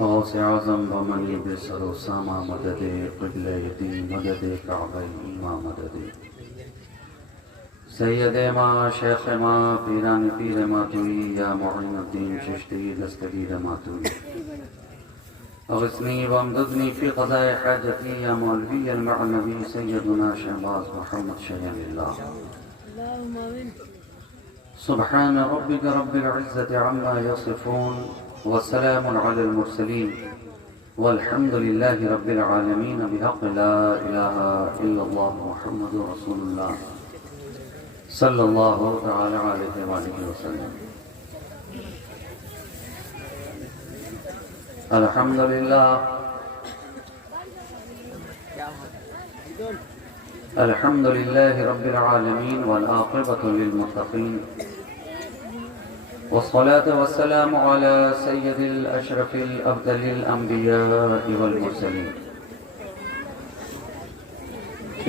गौस आज़म बमनी बेसरो सामा मददे क़िबले दी मददे काबे ईमा मददे सैयदे मा शेख मा पीरान पीर मातुई या मुइनुद्दीन चिश्ती दस्तगीर मातुई अग़िस्नी वमददनी फ़ी क़ज़ाए हाजती या मौलवी अलमअनवी सैयदुना शहबाज मोहम्मद शहनिल्लाह सुब्हान रब्बिक रब्बिल इज़्ज़ति अम्मा यसिफ़ून वस्सलाम अलल मुरसलीन वल्हम्दुलिल्लाहि रब्बिल आलमीन बिहक़्क़ि ला इलाहा इल्लल्लाह मुहम्मदुर रसूलुल्लाह सल्लल्लाहु तआला अलैहि वसल्लम। अल्हम्दुलिल्लाह अल्हम्दुलिल्लाहि रब्बिल आलमीन वल आक़िबतु लिल मुत्तक़ीन वस्सलातु वस्सलामु अला सय्यदिल अशरफिल अफ़ज़लिल अंबिया'i वल मुरसलीन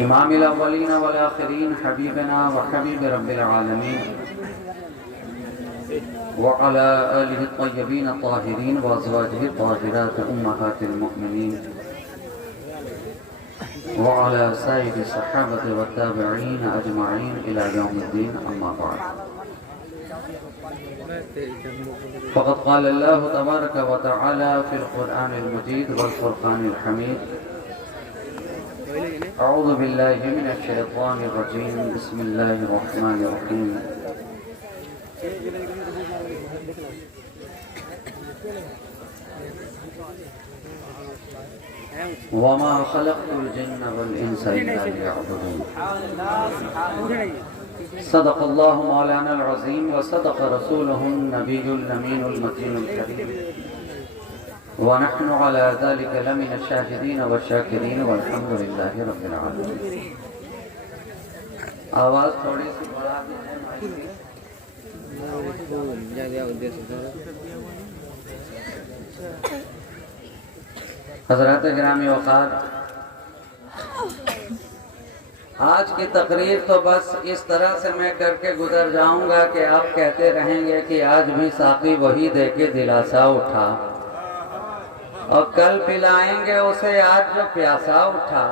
इमामिल अव्वलीन वल आखिरीन हबीबना व हबीब रब्बिल आलमीन व अला आलिहि त्तय्यबीन त्ताहिरीन व अज़वाजिहि त्ताहिरात उम्महातिल मुमिनीन व अला साइरि सहाबति व ताबिईन अजमईन इला यौमिद्दीन अम्मा बाद। फ़क़द क़ाल अल्लाहु तबारक व तआला फ़िल क़ुरआनिल मजीद वल फ़ुरक़ानिल हमीद अऊज़ु बिल्लाहि मिनश शैतानिर रजीम बिस्मिल्लाहिर रहमानिर रहीम वमा ख़लक़तुल जिन्न वल इंसा इल्ला लियअबुदून। सदक़ल्लाहु मौलानाल अज़ीम व सदक़ रसूलुहुन नबियुल अमीनुल मतीनुल करीम व नहनु अला ज़ालिका लमिनश शाहिदीन व शाकिरीन वल्हम्दुलिल्लाहि रब्बिल आलमीन। आवाज़ थोड़ी सी बढ़ा दीजिए। हज़रात गिरामी वक़ार, आज की तकरीर तो बस इस तरह से मैं करके गुजर जाऊंगा कि आप कहते रहेंगे कि आज भी साक़ी वही दे के दिलासा उठा और कल पिलाएंगे उसे आज जो प्यासा उठा।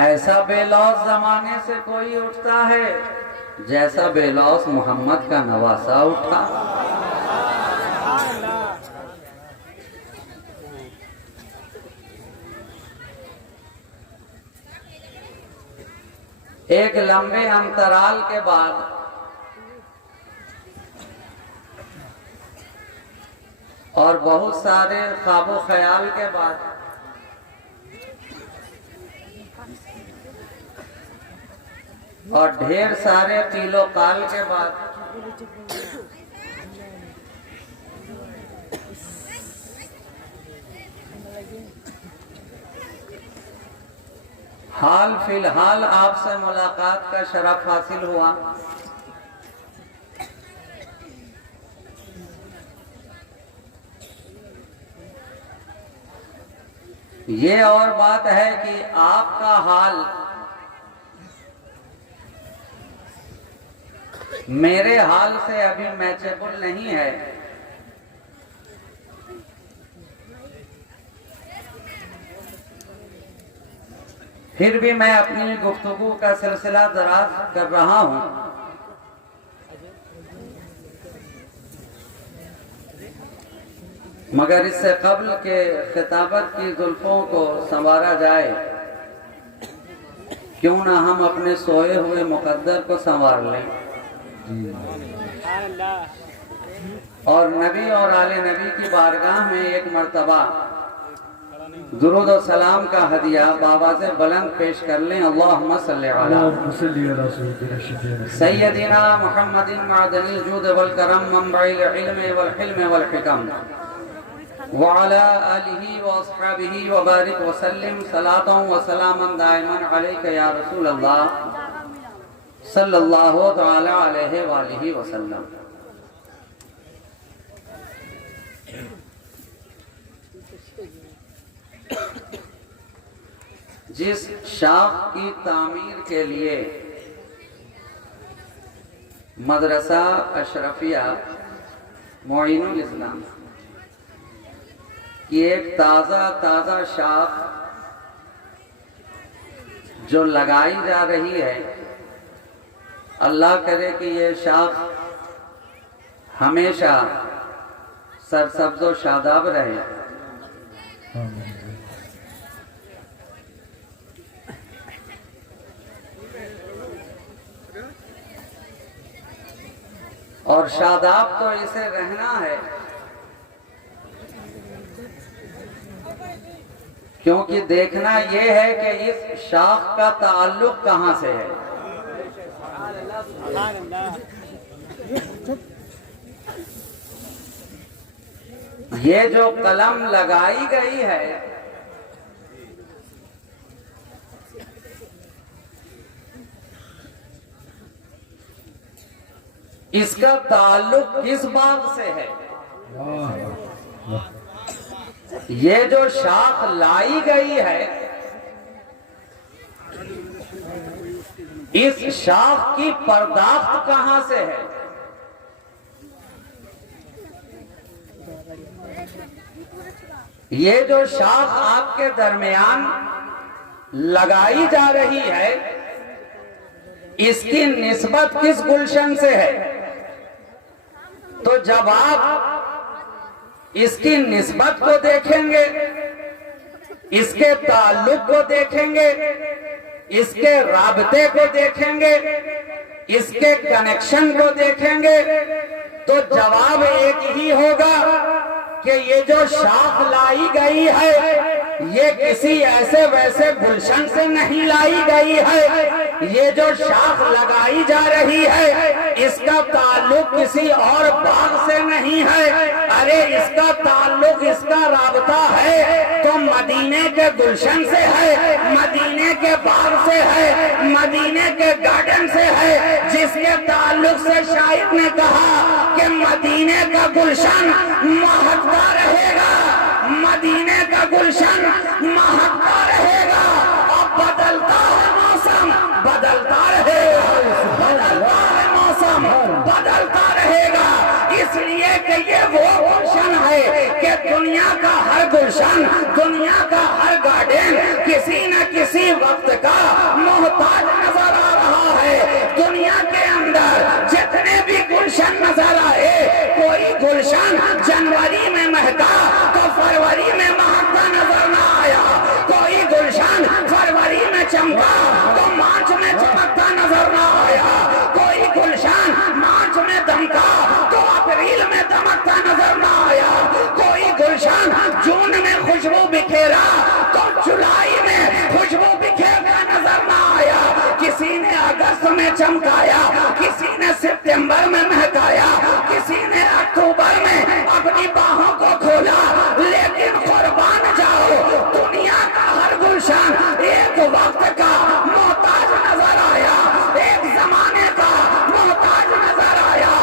ऐसा बेलौस जमाने से कोई उठता है जैसा बेलौस मोहम्मद का नवासा उठा। एक लंबे अंतराल के बाद और बहुत सारे ख्वाबो ख्याल के बाद और ढेर सारे कीलो काल के बाद हाल फिलहाल आपसे मुलाकात का शरफ हासिल हुआ। ये और बात है कि आपका हाल मेरे हाल से अभी मैचेबल नहीं है। फिर भी मैं अपनी गुफ्तगू का सिलसिला दराज कर रहा हूं। मगर इससे कब्ल के खिताबत की जुल्फों को संवारा जाए, क्यों ना हम अपने सोए हुए मुकद्दर को संवार लें और नबी और आले नबी की बारगाह में एक मर्तबा दुरूद और सलाम का हदिया बाबा से बुलंद पेश कर लें। अल्लाहुम्मा सल्ली अला सय्यदिना मुहम्मदिन मअदनिल जूद वल करम मंबइल इल्म वल हिल्म वल हिकम वअला आलिहि व अस्हाबिहि व बारिक वसल्लिम सलातन व सलामन दाइमन अलैका या रसूल अल्लाह सल्लल्लाहु तआला अलैहि व आलिहि वसल्लम। जिस शाख की तामीर के लिए मदरसा अशरफिया मोइनुल इस्लाम की एक ताज़ा शाख जो लगाई जा रही है, अल्लाह करे कि ये शाख हमेशा सरसब्ज़ो शादाब रहे। और शादाब तो इसे रहना है, क्योंकि देखना यह है कि इस शाख का ताल्लुक कहां से है। ये जो कलम लगाई गई है, इसका ताल्लुक किस बात से है। ये जो शाख लाई गई है, इस शाख की पर्दाश्त कहां से है। ये जो शाख आपके दरमियान लगाई जा रही है, इसकी निस्बत किस गुलशन से है। तो जब आप इसकी निस्बत को देखेंगे, इसके ताल्लुक को देखेंगे, इसके राबते को देखेंगे, इसके कनेक्शन को देखेंगे, तो जवाब एक ही होगा कि ये जो शाख लाई गई है, ये किसी ऐसे वैसे गुलशन से नहीं लाई गई है। ये जो शाख लगाई जा रही है, इसका ताल्लुक किसी और बाग से नहीं है। अरे इसका ताल्लुक, इसका राबता है तो मदीने के गुलशन से है, मदीने के बाग से है, मदीने के गार्डन से है, जिसके ताल्लुक से शायर ने कहा कि मदीने का गुलशन महकता रहेगा, मदीने का गुलशन महकता रहेगा। और बदलता है मौसम, बदलता रहेगा, बदलता है मौसम, बदलता रहेगा। इसलिए कि ये वो गुलशन है कि दुनिया का हर गुलशन, दुनिया का हर गार्डन किसी न किसी वक्त का मोहताज नजर आ रहा है। दुनिया के अंदर जितने भी गुलशन नजर आए, कोई गुलशन जनवरी में महका तो फरवरी में महकता नजर न आया, कोई गुलशन फरवरी में चमका तो मार्च में चमकता नजर न आया, कोई गुलशन मार्च में दमका तो अप्रैल में दमकता नजर न आया, कोई गुलशन जून में खुशबू बिखेरा तो जुलाई में खुशबू बिखेरता नजर न आया। किसी ने अगस्त में चमकाया, किसी ने सितंबर में महकाया, किसी ने अक्टूबर में अपनी बाहों को खोला। लेकिन कुर्बान जाओ, दुनिया का हर गुलशन एक वक्त का मोहताज नजर आया, एक जमाने का मोहताज नजर आया,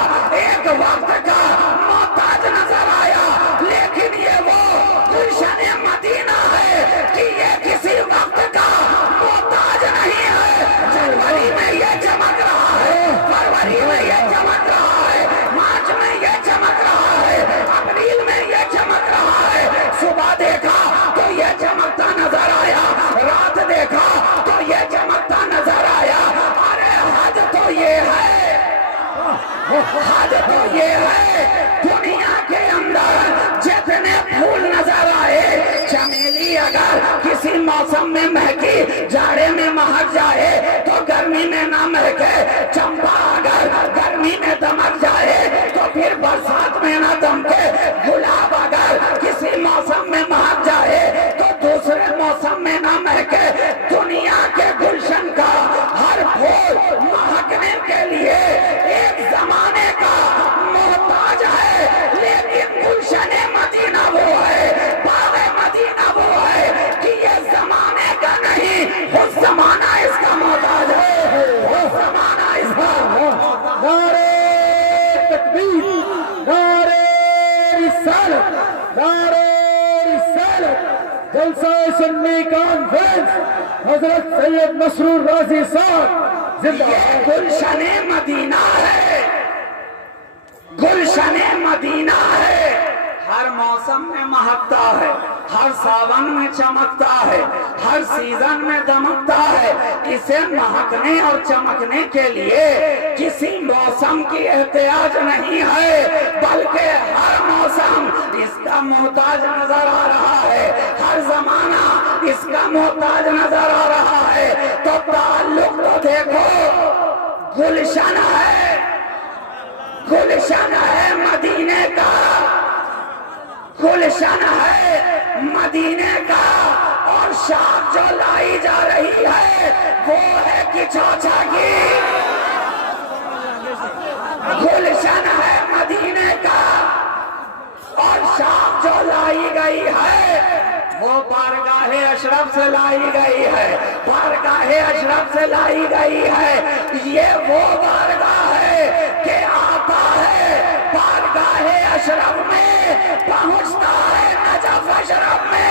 एक वक्त का मोहताज नजर आया। लेकिन ये वो गुलशन मदीना है कि ये किसी वक्त का मोहताज नहीं है। जनवरी में ये चमक रहा है, फरवरी में ये चमक रहा है, मार्च में ये चमक रहा है, अप्रैल में ये चमक रहा है। सुबह देखा तो ये चमकता नजर आया, रात देखा तो ये चमकता नजर आया। अरे हद तो ये है, हद तो ये है, दुनिया के अंदर जितने फूल नजर आए, चमेली अगर किसी मौसम में महकी जाड़े में महक जाए तो गर्मी में ना महके, चंपा अगर गर्मी में दमक जाए तो फिर बरसात में ना दमके, गुलाब अगर किसी मौसम में महक जाए तो दूसरे मौसम में ना महके। दुनिया के गुलशन का हर फूल महकने के लिए एक जमाने का मोहताज है, लेकिन गुलशन मदीना वो है जलसा सुन्नी कॉन्फ्रेंस हजरत सैयद मसरूर राजी साहब जिंदाबाद। गुलशने मदीना है, गुलशने मदीना है। हर मौसम में महकता है, हर सावन में चमकता है, हर सीजन में दमकता है। इसे महकने और चमकने के लिए किसी मौसम की एहतियाज नहीं है, बल्कि हर मौसम इसका मोहताज नजर आ रहा है, हर जमाना इसका मोहताज नजर आ रहा है। तो ताल्लुक तो देखो, गुलशन है, गुलशन है मदीने का, गुलशन है मदीने का। और शाख जो लाई जा रही है वो है कि चौचा की। गुलशन है मदीने का और शाख जो लाई गई है वो बारगाहे अशरफ से लाई गई है, बारगाहे अशरफ से लाई गई है। ये वो बारगाह है कि आता है बारगाहे अशरफ में, पहुंचता है नजफ अशरफ में।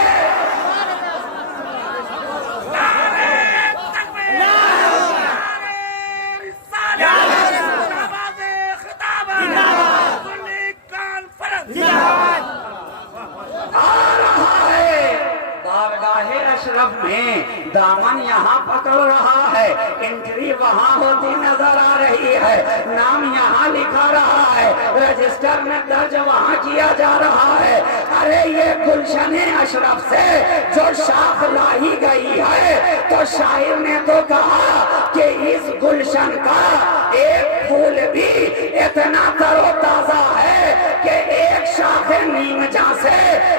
अशरफ में दामन यहाँ पकड़ रहा है, एंट्री वहाँ होती नजर आ रही है, नाम यहाँ लिखा रहा है, रजिस्टर में दर्ज वहाँ किया जा रहा है। अरे ये गुलशने अशरफ से जो शाख लाई गई है, तो शायर ने तो कहा कि इस गुलशन का एक फूल भी इतना तरोताजा है कि एक शाख नीम जा से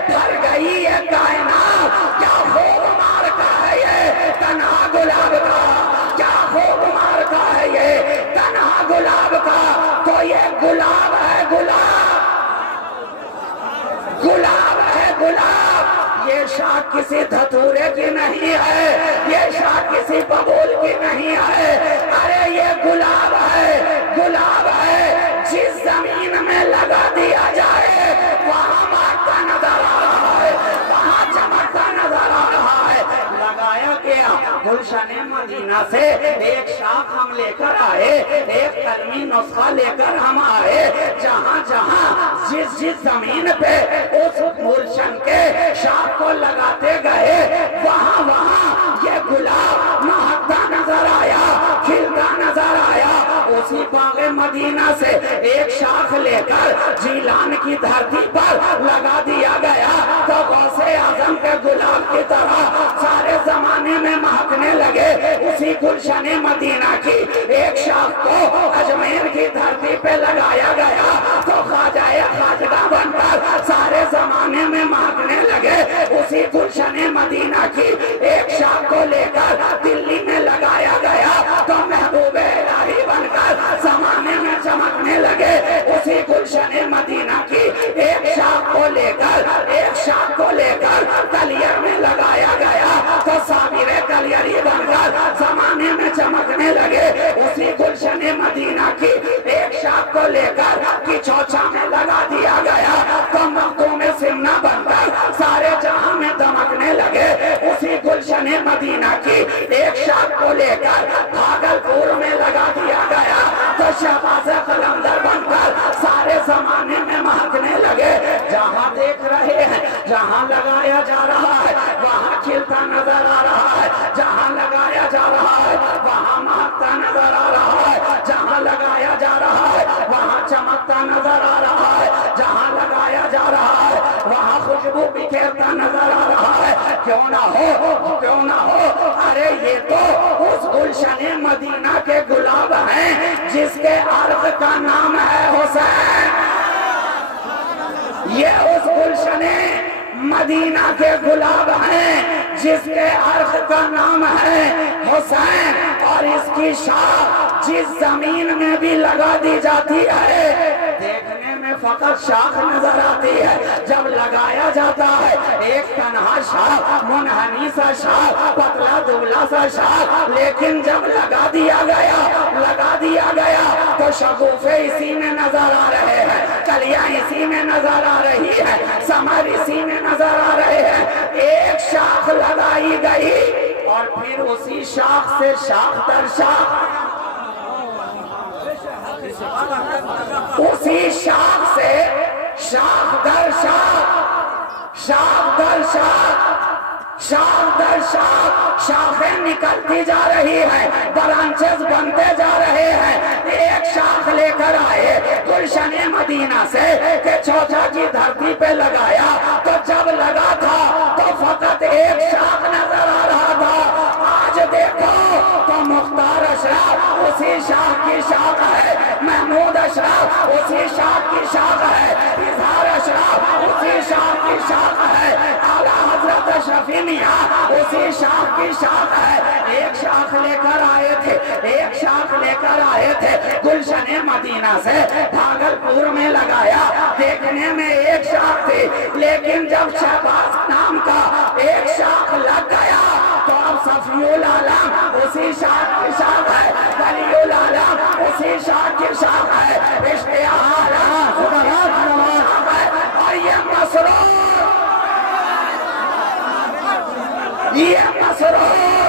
भर गई है कायनात। क्या खूब मारता है ये तन्हा गुलाब का, क्या खूब मारता है ये तन्हा गुलाब का। तो ये गुलाब है, गुलाब, गुलाब है, गुलाब। ये शाख किसी धतूरे की नहीं है, ये शाख किसी बबूल की नहीं है। अरे ये गुलाब है, गुलाब है। जिस जमीन में लगा दिया जाए वहाँ मारता नजर आ रहा है, वहाँ चमकता नजर आ रहा है। लगाया गया गुलशने मदीना से एक शाख हम लेकर आए, एक कलमी नुस्खा लेकर हम आए। जहाँ जहाँ जिस जिस जमीन पे उस गुलशन के शाख को लगाते गए वहाँ वहाँ ये गुलाब महकता नजर आया, खिलता नजर आया। उसी बागे मदीना से एक शाख लेकर जीलान की धरती पर लगा दिया गया, तो गौसे आजम के गुलाब की तरह सारे जमाने में महकने लगे। उसी गुलशने मदीना की एक शाख को अजमेर की धरती पे लगाया गया, तो ख्वाजाए खाजगा बनकर सारे जमाने में महकने लगे। उसी गुलशने मदीना की एक शाख को लेकर दिल्ली में लगाया गया, तो महबूबे इलाही बनकर जमाने में चमकने लगे। उसी गुलशने मदीना की एक शाख को लेकर, एक शाख को लेकर कलियर में लगाया गया, तो साबिरे कलियरी बनकर जमाने में चमकने लगे। उसी गुलशने मदीना की एक शाख को लेकर की चौचा में लगा दिया गया, तो मखदूम सिमना बनकर सारे जहां में दमकने लगे। उसी गुलशने मदीना की एक शाख को लेकर भागलपुर में लगा दिया गया, तो शहबाज कलंदर बनकर सारे जमाने में महकने लगे। जहाँ देख रहे हैं, जहाँ लगाया जा रहा है वहाँ खिलता नजर आ रहा है, जहाँ लगाया जा रहा है वहाँ महकता नजर आ रहा है, जहाँ लगाया जा रहा है वहाँ चमकता नजर आ रहा है, जहाँ लगाया जा रहा है वहाँ खुशबू बिखेरता नजर आ रहा है। क्यों ना हो, क्यों ना हो। अरे ये तो उस गुलशने मदीना के गुलाब हैं जिसके अर्थ का नाम है हुसैन। ये उस गुलशने मदीना के गुलाब हैं जिसके अर्थ का नाम है हुसैन। और इसकी शाख जिस जमीन में भी लगा दी जाती है, देखने में फकत शाख नजर आती है, जब लगाया जाता है एक तन्हा शाख, मुनहनी सा शाख, पतला दुबला सा शाख, लेकिन जब लगा दिया गया, लगा दिया गया तो शगुफे इसी में नजर आ रहे हैं, कलियां इसी में नजर आ रही है, समर इसी में नजर आ रहे हैं। एक शाख लगाई गई और फिर उसी शाख से शाख दर शाख, उसी शाख से शाख दर शाख, शाख दर शाख, शाख दर शाख शाखें निकलती जा रही है, ब्रांचेस बनते जा रहे हैं। एक शाख लेकर आए गुलशने मदीना से कि चौथा की धरती पे लगाया, तो जब लगा था तो फकत एक शाख नजर आ रहा था। आज देखो तो मुख्तार अशरफ उसी शाख की शाख है, महमूद अशरफ उसी शाख की शाख है, इजहार अशरफ उसी शाख की शाख है, आला हजरत शफी मियां उसी शाख की शाख है। एक शाख लेकर आए थे, एक शाख लेकर आए थे गुलशने मदीना से, भागलपुर में लगाया। देखने में एक शाख थी, लेकिन जब शहबाज नाम का एक शाख लग गया तो अब सफीउल आलम उसी शाख की शाख है, वलीउल आलम उसी शाख की शाख है, इश्तिहार और ये मसरूर, ये मसरूर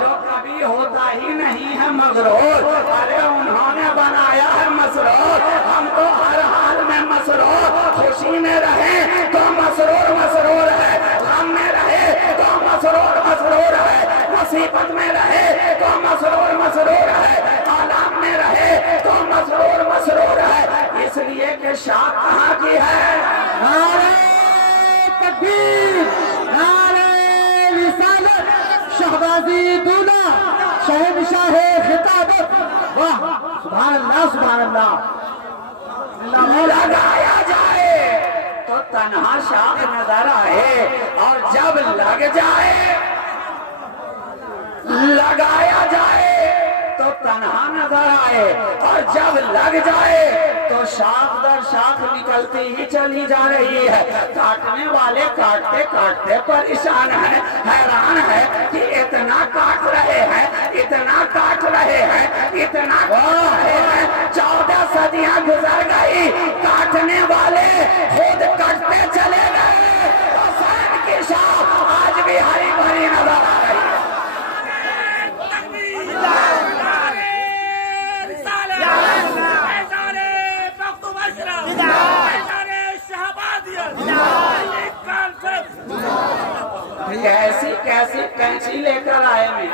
जो कभी होता ही नहीं है मगरूर, अरे उन्होंने बनाया है मसरूर। हम तो हर हाल में मसरूर, खुशी में रहे तो मसरूर मसरूर है, गम में रहे तो मसरूर मसरूर है, मुसीबत में रहे तो मसरूर मसरूर है, आलाम में रहे तो मसरूर मसरूर है। इसलिए कि शाख कहाँ की है? नारे तकबीर, नारे रिसालत, शहबाजी दूल्हा, शहंशाह खिताबत। वाह सुभान अल्लाह, सुभान अल्लाह। लगाया जाए तो तन्हा शाख नजर आए, और जब लग जाए, लगाया जाए तो तन्हा नजर आए, और जब लग जाए तो शाख दर शाख निकलती ही चली जा रही है। काटने वाले काटते काटते परेशान है, हैरान है कि इतना काट रहे हैं, इतना काट रहे हैं, इतना काट रहे हैं। 14 सदियां गुजर गई, काटने वाले खुद कटते चले गए। हुसैन की शाख आज भी हरी भरी नजर आ रही है। कैसी कैसी कैंची लेकर आए मैं,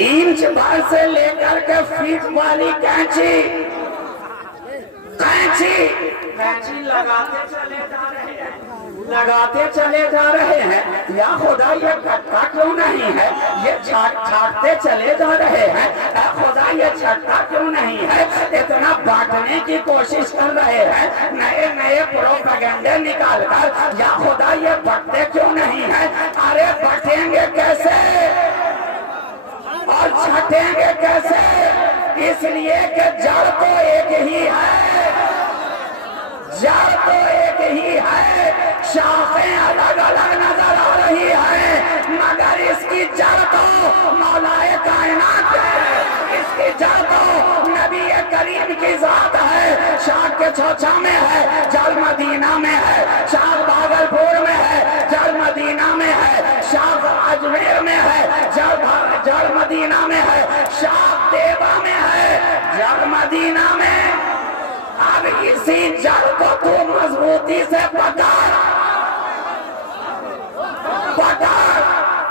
इंच भर से लेकर के फीट वाली कैंची, कैंची कैंची लगाते चले जा रहे हैं, लगाते चले जा रहे हैं। या खुदा ये कटता क्यों नहीं है, ये छाटते चले जा रहे हैं। खुदा ये छटता क्यों नहीं है, इतना बांटने की कोशिश कर रहे हैं, नए नए प्रोपेगेंडे निकाल कर। या खुदा ये बंटते क्यों नहीं है, अरे बंटेंगे कैसे और छटेंगे कैसे? इसलिए कि जड़ तो एक ही है, जड़ तो एक ही है, शाखें अलग अलग नजर आ रही है, मगर इसकी जड़ तो मौलाए कायनात है, इसकी जड़ तो नबी करीम की जात है। शाख के चौचा में है, जड़ मदीना में है, शाख भागलपुर में है, जड़ मदीना में है, शाख अजमेर में है, जड़ मदीना में है, शाख देवा में है, जड़ मदीना में। अब इसी जड़ को तू मजबूती से पकड़, पकड़।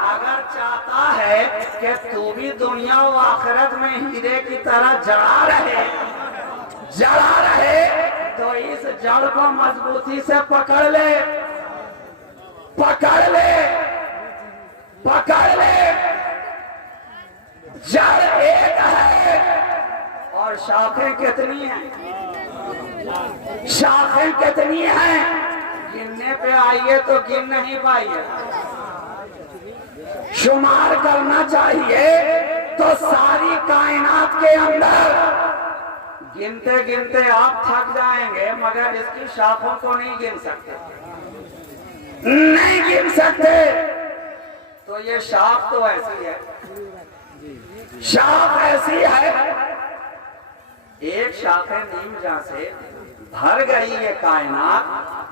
अगर चाहता है कि तू भी दुनिया व आखिरत में हीरे की तरह जड़ा रहे, जड़ा रहे, तो इस जड़ को मजबूती से पकड़ ले, पकड़ ले, पकड़ ले। जड़ एक है और शाखें कितनी हैं, शाखें कितनी हैं? गिनने पे आइए तो गिन नहीं पाइए, शुमार करना चाहिए तो सारी कायनात के अंदर गिनते गिनते आप थक जाएंगे, मगर इसकी शाखों को नहीं गिन सकते, नहीं गिन सकते। तो ये शाख तो ऐसी है, शाख ऐसी है, एक शाखे नीम जहाँ से भर गई ये कायनात,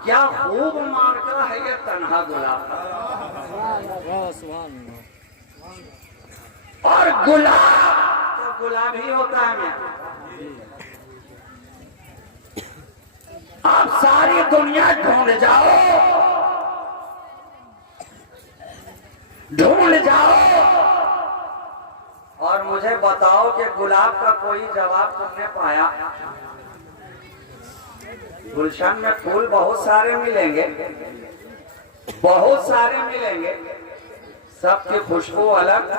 क्या खूब मार्का है ये तन्हा गुलाब का। और गुलाब तो गुलाब ही होता है। मैं आप सारी दुनिया ढूंढ जाओ, ढूंढ जाओ, और मुझे बताओ कि गुलाब का कोई जवाब तुमने पाया? गुलशन में फूल बहुत सारे मिलेंगे, बहुत सारे मिलेंगे, सबकी खुशबू अलग,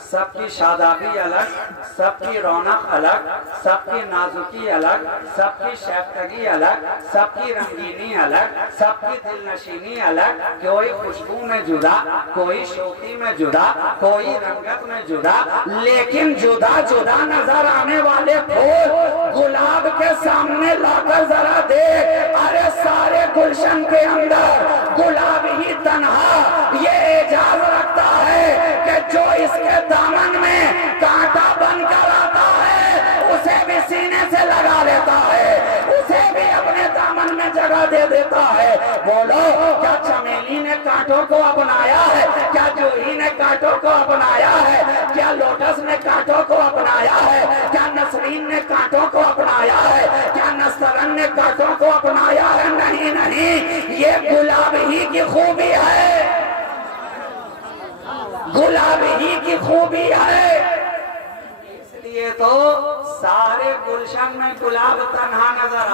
सबकी शादाबी अलग, सबकी रौनक अलग, सबकी नाजुकी अलग, सबकी शैफ्तगी अलग, सबकी रंगीनी अलग, सबकी दिलनशीनी अलग। कोई खुशबू में जुदा, कोई शोकी में जुदा, कोई रंगत में जुदा, लेकिन जुदा जुदा नजर आने वाले फूल गुलाब के सामने लाकर जरा देख, अरे सारे गुलशन के अंदर गुलाब ही तन्हा ये एजाज रखता है कि जो इसके दामन में कांटा बनकर आता है उसे भी सीने से लगा लेता है, उसे भी अपने दामन में जगह दे देता है। बोलो, क्या चमेली ने कांटों को अपनाया है? क्या जूही ने कांटों को अपनाया है? क्या लोटस ने कांटों को अपनाया है? क्या नसरीन ने कांटों को अपनाया है? क्या नस्तरन ने कांटों को अपनाया है? नहीं नहीं, ये गुलाब ही की खूबी है, गुलाब ही की खूबी है। इसलिए तो सारे गुलशन में गुलाब तन्हा नजर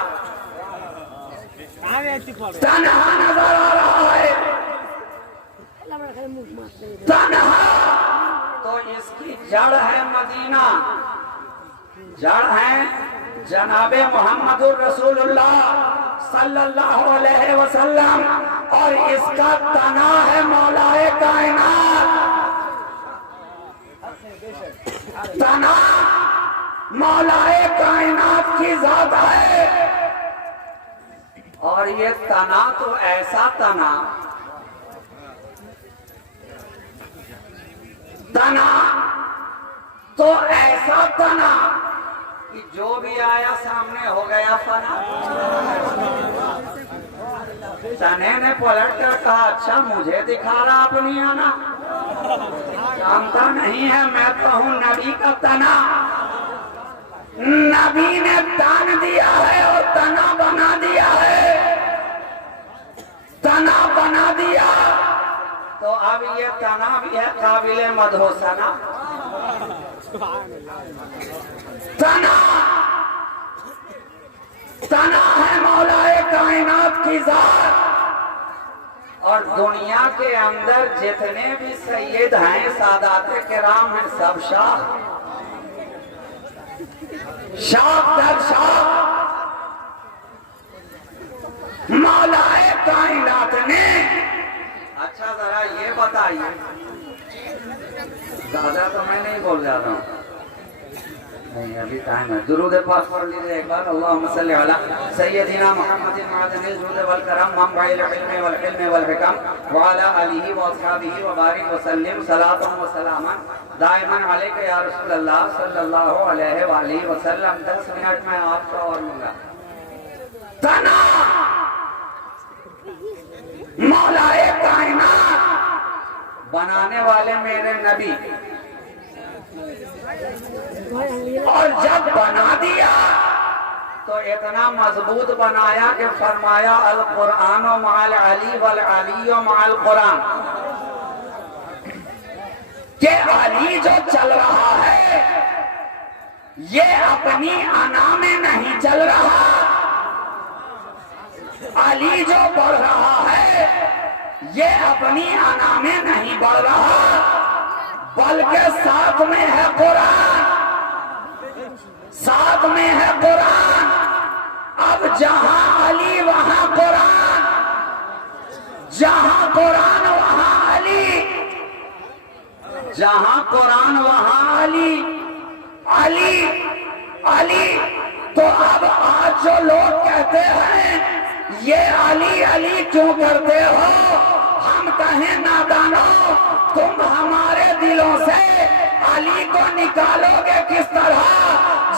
तन्हा नजर आ रहा है, तन्हा। तो इसकी जड़ है मदीना, जड़ है जनाबे मोहम्मदुर रसूलुल्लाह सल्लल्लाहु अलैहि वसल्लम, और इसका तना है मौलाए कायनात। तना मौलाए कायनात की जात है, और ये तना तो ऐसा तना, तना तो ऐसा तना कि जो भी आया सामने हो गया फना। तने ने पलट कर कहा, अच्छा मुझे दिखा रहा अपनी आना, जानता नहीं है मैं तो हूँ नबी का तना। नबी ने दान दिया है और तना बना दिया है, तना बना दिया। तो अब ये तना भी है काबिले मधोसना। तना तना है मौलाए कायनात की जात। और दुनिया के अंदर जितने भी सैयद हैं, सादाते किराम हैं, सब शाह, शाख दर शाख मौलाए कायनात ने। अच्छा जरा ये बताइए, ज्यादा तो मैं नहीं बोल जाता हूँ, नहीं अभी टाइम है। दुरूद पाक पढ़ लीजिए एक बार। अल्लाहुम्मा सल्ली अला सय्यदिना मुहम्मदिन मादनिल जुद वल करम मंबइल इल्म वल हिल्म वल हिकम व अला आलिहि व अस्हाबिहि व बारिक व सल्लिम सलातन व सलामन दाइमन अलैका या रसूल अल्लाह सल्लल्लाहु अलैहि व आलिहि वसल्लम। 10 मिनट में आपका और लूंगा। तना मौलाए कायनात बनाने वाले मेरे नबी, और जब बना दिया तो इतना मजबूत बनाया कि फरमाया अल कुरान माल अली वल अली माल कुरान, कि अली जो चल रहा है ये अपनी अना में नहीं चल रहा, अली जो बढ़ रहा है ये अपनी अना में नहीं बढ़ रहा, बल्कि साथ में है कुरान, साथ में है कुरान। अब जहां अली वहां कुरान, जहां कुरान वहां अली, जहां कुरान वहां अली अली अली। तो अब आज जो लोग कहते हैं ये अली अली क्यों करते हो, हम कहें नादानो, तुम हमारे दिलों से अली को निकालोगे किस तरह?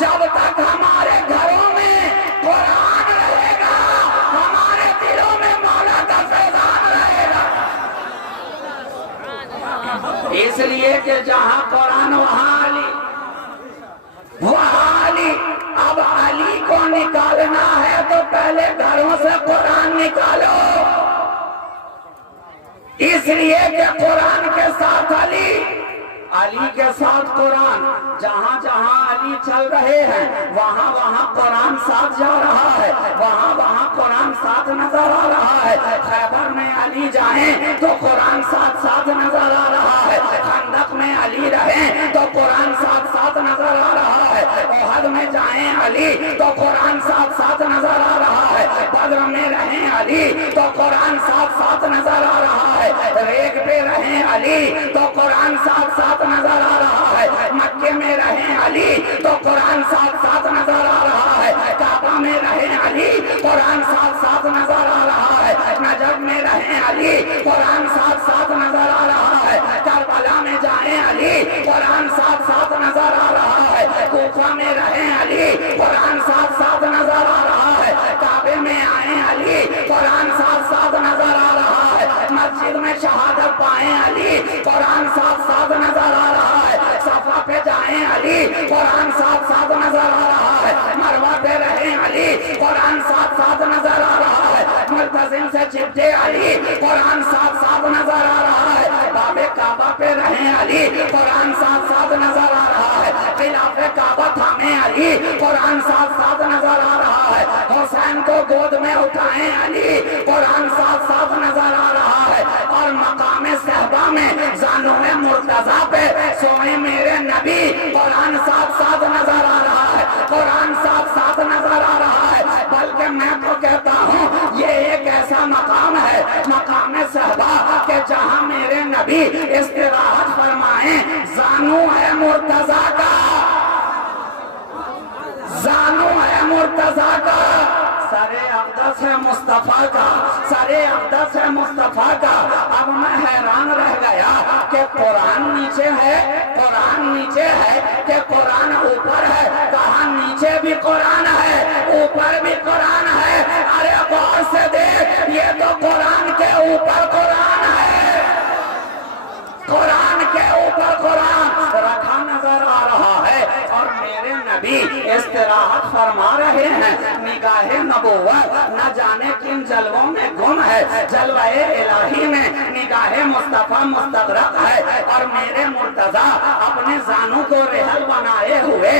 जब तक हमारे घरों में कुरान रहेगा, हमारे दिलों में मौला का फैजान रहेगा। इसलिए कि जहां कुरान वहां अली, वहां अली। अब अली को निकालना है तो पहले घरों से कुरान निकालो। इसलिए कि कुरान के साथ अली, अली के साथ कुरान। जहां जहां अली चल रहे हैं वहां वहां कुरान साथ जा रहा है, वहां वहां कुरान साथ नजर आ रहा है। खैबर में अली जाएं तो कुरान साथ साथ नजर आ रहा है। खंदक में अली रहें तो कुरान साथ साथ नजर आ रहा है। ओहद में जाएं अली तो कुरान साथ साथ नजर आ रहा है। बद्र में रहें अली तो कुरान साथ साथ नजर आ रहा है। रेग पे रहें अली तो कुरान साथ साथ नजर आ रहा है। मक्के में रहें अली तो कुरान साथ साथ नजर आ रहा है। काबा में रहें अली कुरान साथ साथ नजर आ रहा है। नजफ में रहें अली कुरान साथ साथ नजर आ रहा है। करबला में जाएं अली कुरान साथ साथ नजर आ रहा है। कूफा में रहें अली कुरान साथ साथ नजर आ रहा है। काबे में आए अली कुरान साथ साथ नजर आ रहा है। मस्जिद में शहादत पाए अली कुरान साथ साथ नजर आ रहा है। सफा पे जाएं अली कुरान साथ साथ नजर आ रहा है। मरवा पे रहें अली कुरान साथ साथ नजर आ रहा है। मुल्तजिम से चिपटे अली कुरान साथ साथ नजर आ रहा है। बाबे काबा पे रहें अली कुरान साथ साथ नजर आ रहा है। खिलाफे काबा थामे अली कुरान साथ साथ नजर आ रहा है। हुसैन को गोद में उठाएं अली कुरान साथ साथ नजर आ रहा है। और मकामे सहबा में जानुए मुर्तजा पे सोए मेरे नबी कुरान साथ साथ नजर आ रहा है। कुरान साथ साथ नजर आ रहा है। बल्कि मैं तो कहता हूँ ये एक ऐसा मकाम है, मकामे सहबा के जहाँ मेरे नबी इस्तिराहत फरमाए। जानू है मुर्तजा का, जानू है मुर्तजा का, सरे अक़दस है मुस्तफा का, सरे अक़दस है मुस्तफा का। अब मैं हैरान रह गया कि कुरान नीचे है, कुरान नीचे है कि कुरान ऊपर है। कहाँ नीचे भी कुरान है, ऊपर भी कुरान है। अरे गौर से देख, ये तो कुरान के ऊपर कुरान है, कुरान के ऊपर कुरान रखा नजर आ रहा है। और मेरे नबी इस्तिराहत फरमा रहे हैं। निगाहे नबुव्वत न जाने किन जलवों में गुम है, जलवाए इलाही में निगाहे मुस्तफा मुस्तगरक है। और मेरे मुर्तजा अपने जानू को रेहल बनाए हुए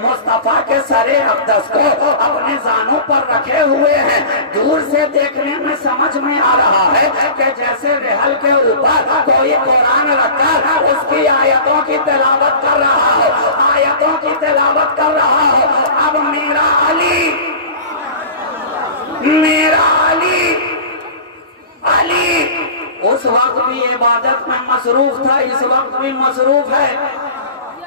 मुस्तफा के सरे अक़दस को अपने जानू पर रखे हुए हैं। दूर से देखने में समझ में आ रहा है कि जैसे रेहल के ऊपर कोई कुरान रखकर उसकी आयतों की तिलावत कर रहा हो, आयतों की तिलावत कर रहा हो। अब मेरा अली, मेरा अली, अली उस वक्त भी इबादत में मसरूफ था, इस वक्त भी मसरूफ है,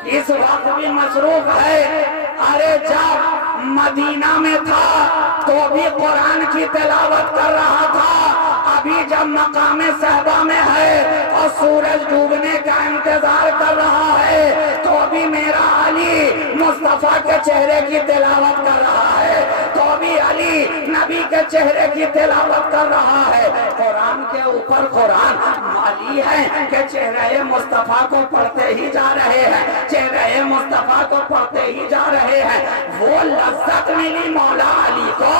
इस वक्त भी मसरूफ है। अरे जब मदीना में था तो भी कुरान की तिलावत कर रहा था। अभी जब मकामे सहबा में है और सूरज डूबने का इंतजार कर रहा है तो भी मेरा अली मुस्तफा के चेहरे की तिलावत कर रहा है, तो भी अली नबी के चेहरे की तिलावत कर रहा है। कुरान के ऊपर कुरान अली है कि चेहरे मुस्तफा को पढ़ते ही जा रहे हैं, चेहरे मुस्तफा को पढ़ते ही जा रहे हैं। वो लज्जत मिली मौला अली को,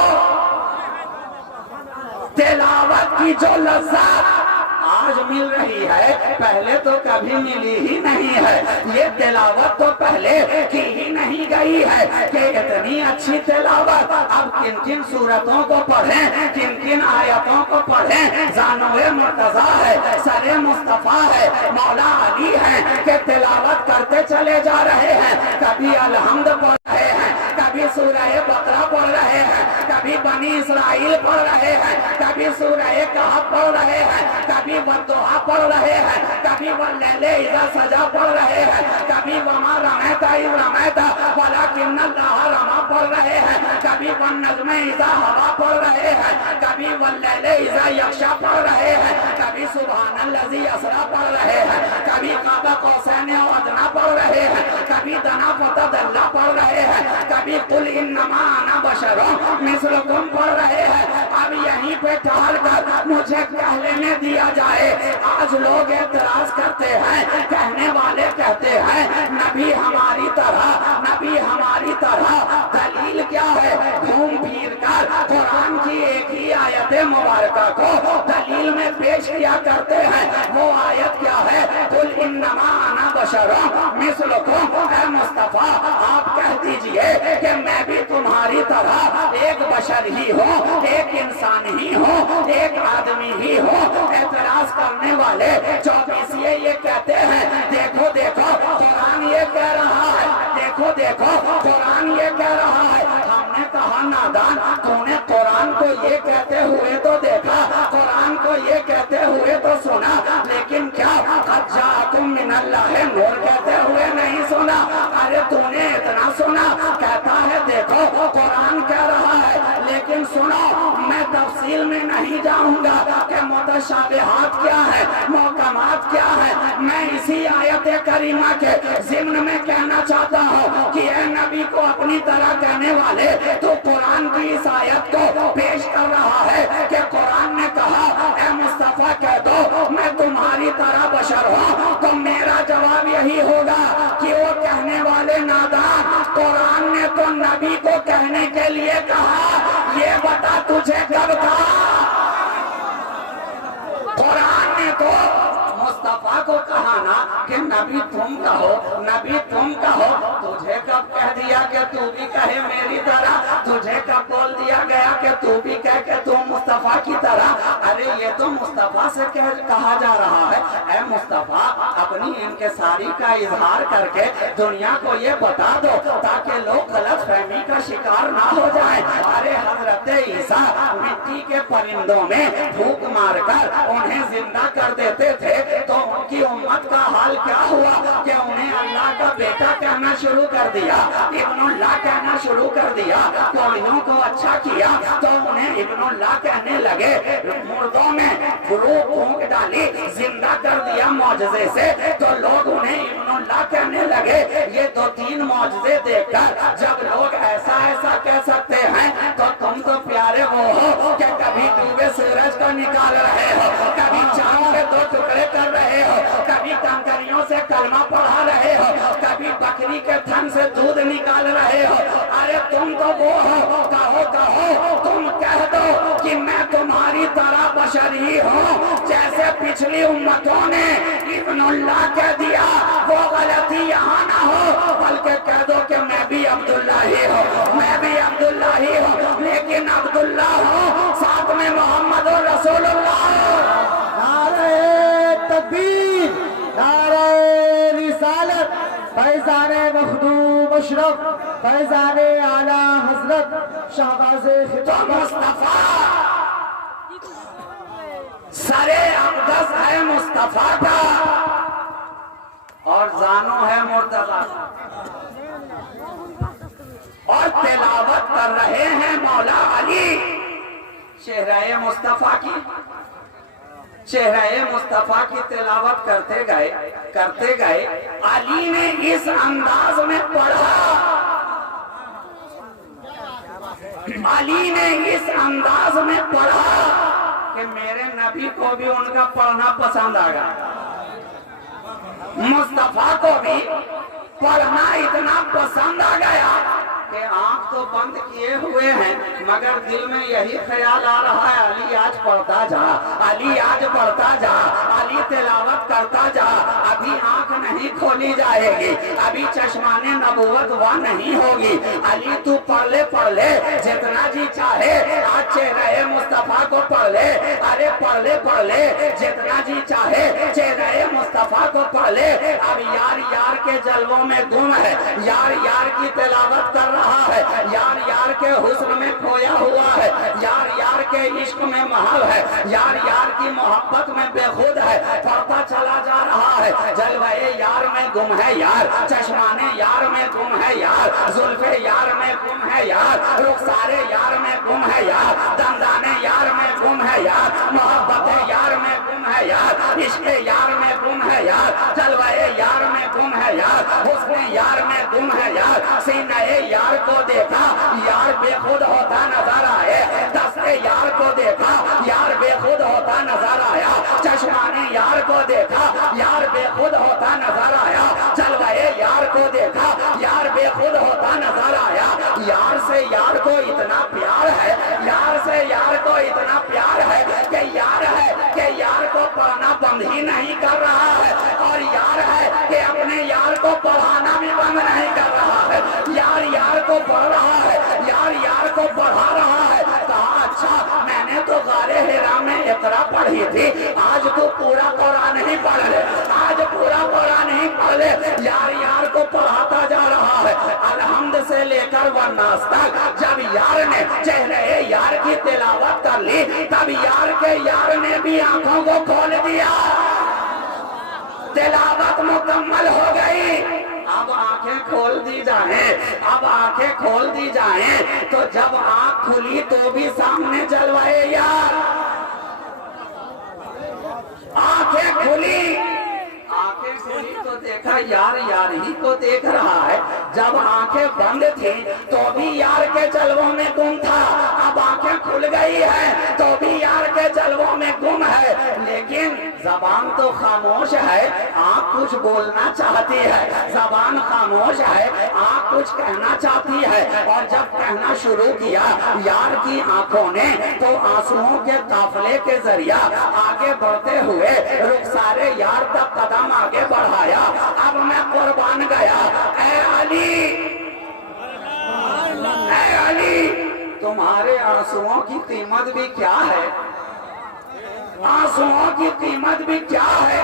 तिलावत की जो लज्जत आज मिल रही है पहले तो कभी मिली ही नहीं है। ये तिलावत तो पहले की ही नहीं गई है कि इतनी अच्छी तिलावत। अब किन किन सूरतों को पढ़ें, किन किन आयतों को पढ़ें। जानोए मुर्तजा है, सरे मुस्तफा है, मौला अली है कि तिलावत करते चले जा रहे हैं। कभी अलहम्द पढ़ रहे हैं, कभी सूरह बकरा पढ़ रहे हैं, कभी बनी इसराइल पढ़ रहे हैं, कभी सूरह कहफ पढ़ रहे हैं, कभी वद्दुहा पढ़ रहे हैं, कभी वल्लैले इज़ा सजा पढ़ रहे हैं, कभी वमा रमैता इज़ रमैता वलाकिन्नल्लाह रमा पढ़ रहे हैं, कभी वन्नज्म इज़ा हवा पढ़ रहे हैं, कभी वल्लैले इज़ा यग़शा पढ़ रहे हैं, कभी सुब्हानल्लज़ी असरा पढ़ रहे हैं, कभी क़ाब क़ौसैन व अदना पढ़ रहे हैं, इन्नमा अना बशरुम मिस्लुकुम पढ़ रहे हैं। अब यहीं पे टहल कर मुझे कह लेने दिया जाए। आज लोग एतराज करते हैं, कहने वाले कहते हैं नबी हमारी तरह, नबी हमारी तरह। दलील क्या है? घूम फिर कर कुरान की एक ही आयत मुबारक को दलील में पेश किया करते हैं। वो आयत क्या है? कुल इन्नमा अना बशरुम मिस्लुकुम। ऐ मुस्तफा आप कह दीजिए कि मैं भी तुम्हारी तरह एक बशर ही हूँ, एक इंसान ही हूँ, एक आदमी ही हूँ। एतराज करने वाले 24 ये कहते हैं देखो देखो कुरान ये कह रहा है, देखो देखो कुरान ये कह रहा है। हमने कहा नादान, तूने कुरान को ये कहते हुए तो देखा, कुरान को ये कहते हुए तो सुना, लेकिन क्या क़द जाअकुम मिनल्लाहि नूर कहते हुए नहीं सुना? अरे तूने इतना सुना। कहता है देखो कुरान कह रहा है, लेकिन सुनो मैं तफसील में नहीं जाऊंगा कि मुतशाबिहात क्या है, मुहकमात क्या है। मैं इसी आयत करीमा के ज़िम्न में कहना चाहता हूँ कि ए नबी को अपनी तरह कहने वाले, तो कुरान की इस आयत को पेश कर रहा है कि कुरान ने कहा ए मुस्तफा कह दो मैं तुम्हारी तरह बशर हूँ। तो मेरा जवाब यही होगा कि वो कहने वाले नादान, कुरान ने तो नबी को कहने के लिए कहा, ये बता तुझे कब कहा? कुरान ने तो मुस्तफा को कहा ना कि नबी तुम कहो, नबी तुम कहो। तुझे कब कह दिया कि तू भी कहे मेरी तरह? तुझे कब बोल दिया गया कि तू भी कह के तू मुस्तफा की तरह? अरे ये तो मुस्तफा से कहा जा रहा है ऐ मुस्तफा अपनी इनकिसारी का इजहार करके दुनिया को ये बता दो ताकि लोग गलत फहमी का शिकार ना हो जाए। अरे हजरत ईसा मिट्टी के परिंदों में फूंक मारकर उन्हें जिंदा कर देते थे, तो उनकी उम्मत का हाल क्या हुआ कि उन्हें अल्लाह का बेटा कहना शुरू कर दिया, इब्नुल्लाह कहना शुरू कर दिया। कौड़ियों को अच्छा किया तो उन्हें इब्नुल्लाह कहने लगे। मुर्दों में रूह फूंक डाली, जिंदा कर दिया मौजज़े से, तो लोग उन्हें इब्नुल्लाह कहने लगे। ये 2-3 मौजज़े देखकर जब लोग ऐसा ऐसा कह सकते हैं, तो तुम तो प्यारे वो हो कि कभी डूबे सूरज को निकाल रहे हो, कभी चांद के 2 टुकड़े कर रहे हो, कभी कंकरियों से कलमा पढ़ा रहे हो, कभी बकरी के थन से दूध निकाल रहे हो। अरे तुम तो वो हो, कहो कहो तुम कह दो कि मैं तुम्हारी तरह बशर ही हूँ। जैसे पिछली उम्मतों ने इब्नुल्लाह कह दिया, वो गलती यहाँ ना हो, बल्कि कह दो कि मैं भी अब्दुल्ला ही हूँ, मैं भी अब्दुल्ला ही हूँ, लेकिन अब्दुल्ला हूँ साथ में मोहम्मद रसूलुल्लाह। नारे तकबीर, नारे रिसालत, फैज़ाने मखदूम अशरफ, फैज़ाने आला हजरत शहबाज़े खिताब मुस्तफा सरे अक़दस है मुस्तफा का और जानो है मुर्तज़ा, और तिलावत कर रहे हैं मौला अली चेहरा मुस्तफा की। चेहरा मुस्तफा की तिलावत करते गए। अली ने इस अंदाज में पढ़ा, अली ने इस अंदाज में पढ़ा कि मेरे नबी को भी उनका पढ़ना पसंद आ गया, मुस्तफा को भी पढ़ना इतना पसंद आ गया कि आंख तो बंद किए हुए हैं, मगर दिल में यही ख्याल आ रहा है अली आज पढ़ता जा, अली आज पढ़ता जा, अली तिलावत करता जा। अभी आंख नहीं खोली जाएगी, अभी चश्माने नबूवत वह नहीं होगी। अली तू पढ़ ले जितना जी चाहे, आज चेहरे मुस्तफा को पढ़ ले। अरे पढ़ ले जितना जी चाहे, चेहरे मुस्तफा को पढ़ ले। अब यार यार के जलवों में गुम है, यार यार की तिलावत कर रहा है, यार यार के हुस्न में खोया हुआ है, यार यार के इश्क में महल है, यार यार की मोहब्बत में बेखुद है, पढ़ता चला जा रहा है। जलवे यार में गुम है यार, चश्माने यार में गुम है यार, जुल्फे यार में गुम है यार, रुखसारे यार में गुम है यार, दंदाने यार में गुम है यार, मोहब्बत यार में गुम है यार, इश्क यार में गुम है यार, जलवे यार में गुम है है यार, उसने यार में गुम है यार। सीने यार को देखा यार बेखुद होता नजर आए, दस्ते यार को देखा यार बेखुद होता नजर आया, चश्मा ने यार को देखा यार बेखुद होता नजर आया, जलवाए यार को देखा यार बेखुद होता नजर आया। यार से यार को इतना प्यार है, यार से यार को इतना प्यार है कि यार को पढ़ना बंद ही नहीं कर रहा है, और यार है कि अपने यार को पढ़ाना भी बंद नहीं कर रहा है। यार को पढ़ रहा है, यार को पढ़ा रहा है। कहा अच्छा मैंने तो गारे हिरा में इकरा पढ़ी थी, आज तो पूरा कुरान ही पढ़ ले, आज पूरा कुरान ही पढ़ ले। यार को पढ़ाता जा रहा है अलहम्द से लेकर वन्नास तक। जब यार ने चेहरे यार की तिलावत कर ली, तब यार ने भी आंखों को खोल दिया, तिलावत मुकम्मल हो गई। अब आंखें खोल दी जाए, अब आंखें खोल दी जाए, तो जब आंख खुली तो भी सामने जलवाए यार। आंखें खुली तो देखा यार ही को देख रहा है। जब आंखें बंद थी तो भी यार के जलवों में गुम था, अब आंखें खुल गई है तो भी यार के जलवों में गुम है। लेकिन जबान तो खामोश है, आंख कुछ बोलना चाहती है। जबान खामोश है, आंख कुछ कहना चाहती है। और जब कहना शुरू किया यार की आंखों ने, तो आंसुओं के काफले के जरिया आगे बढ़ते हुए रुखसारे यार तक कदम आगे बढ़ाया। अब मैं कुर्बान गया, ऐ अली तुम्हारे आंसुओं की कीमत भी क्या है, आंसुओं की कीमत भी क्या है।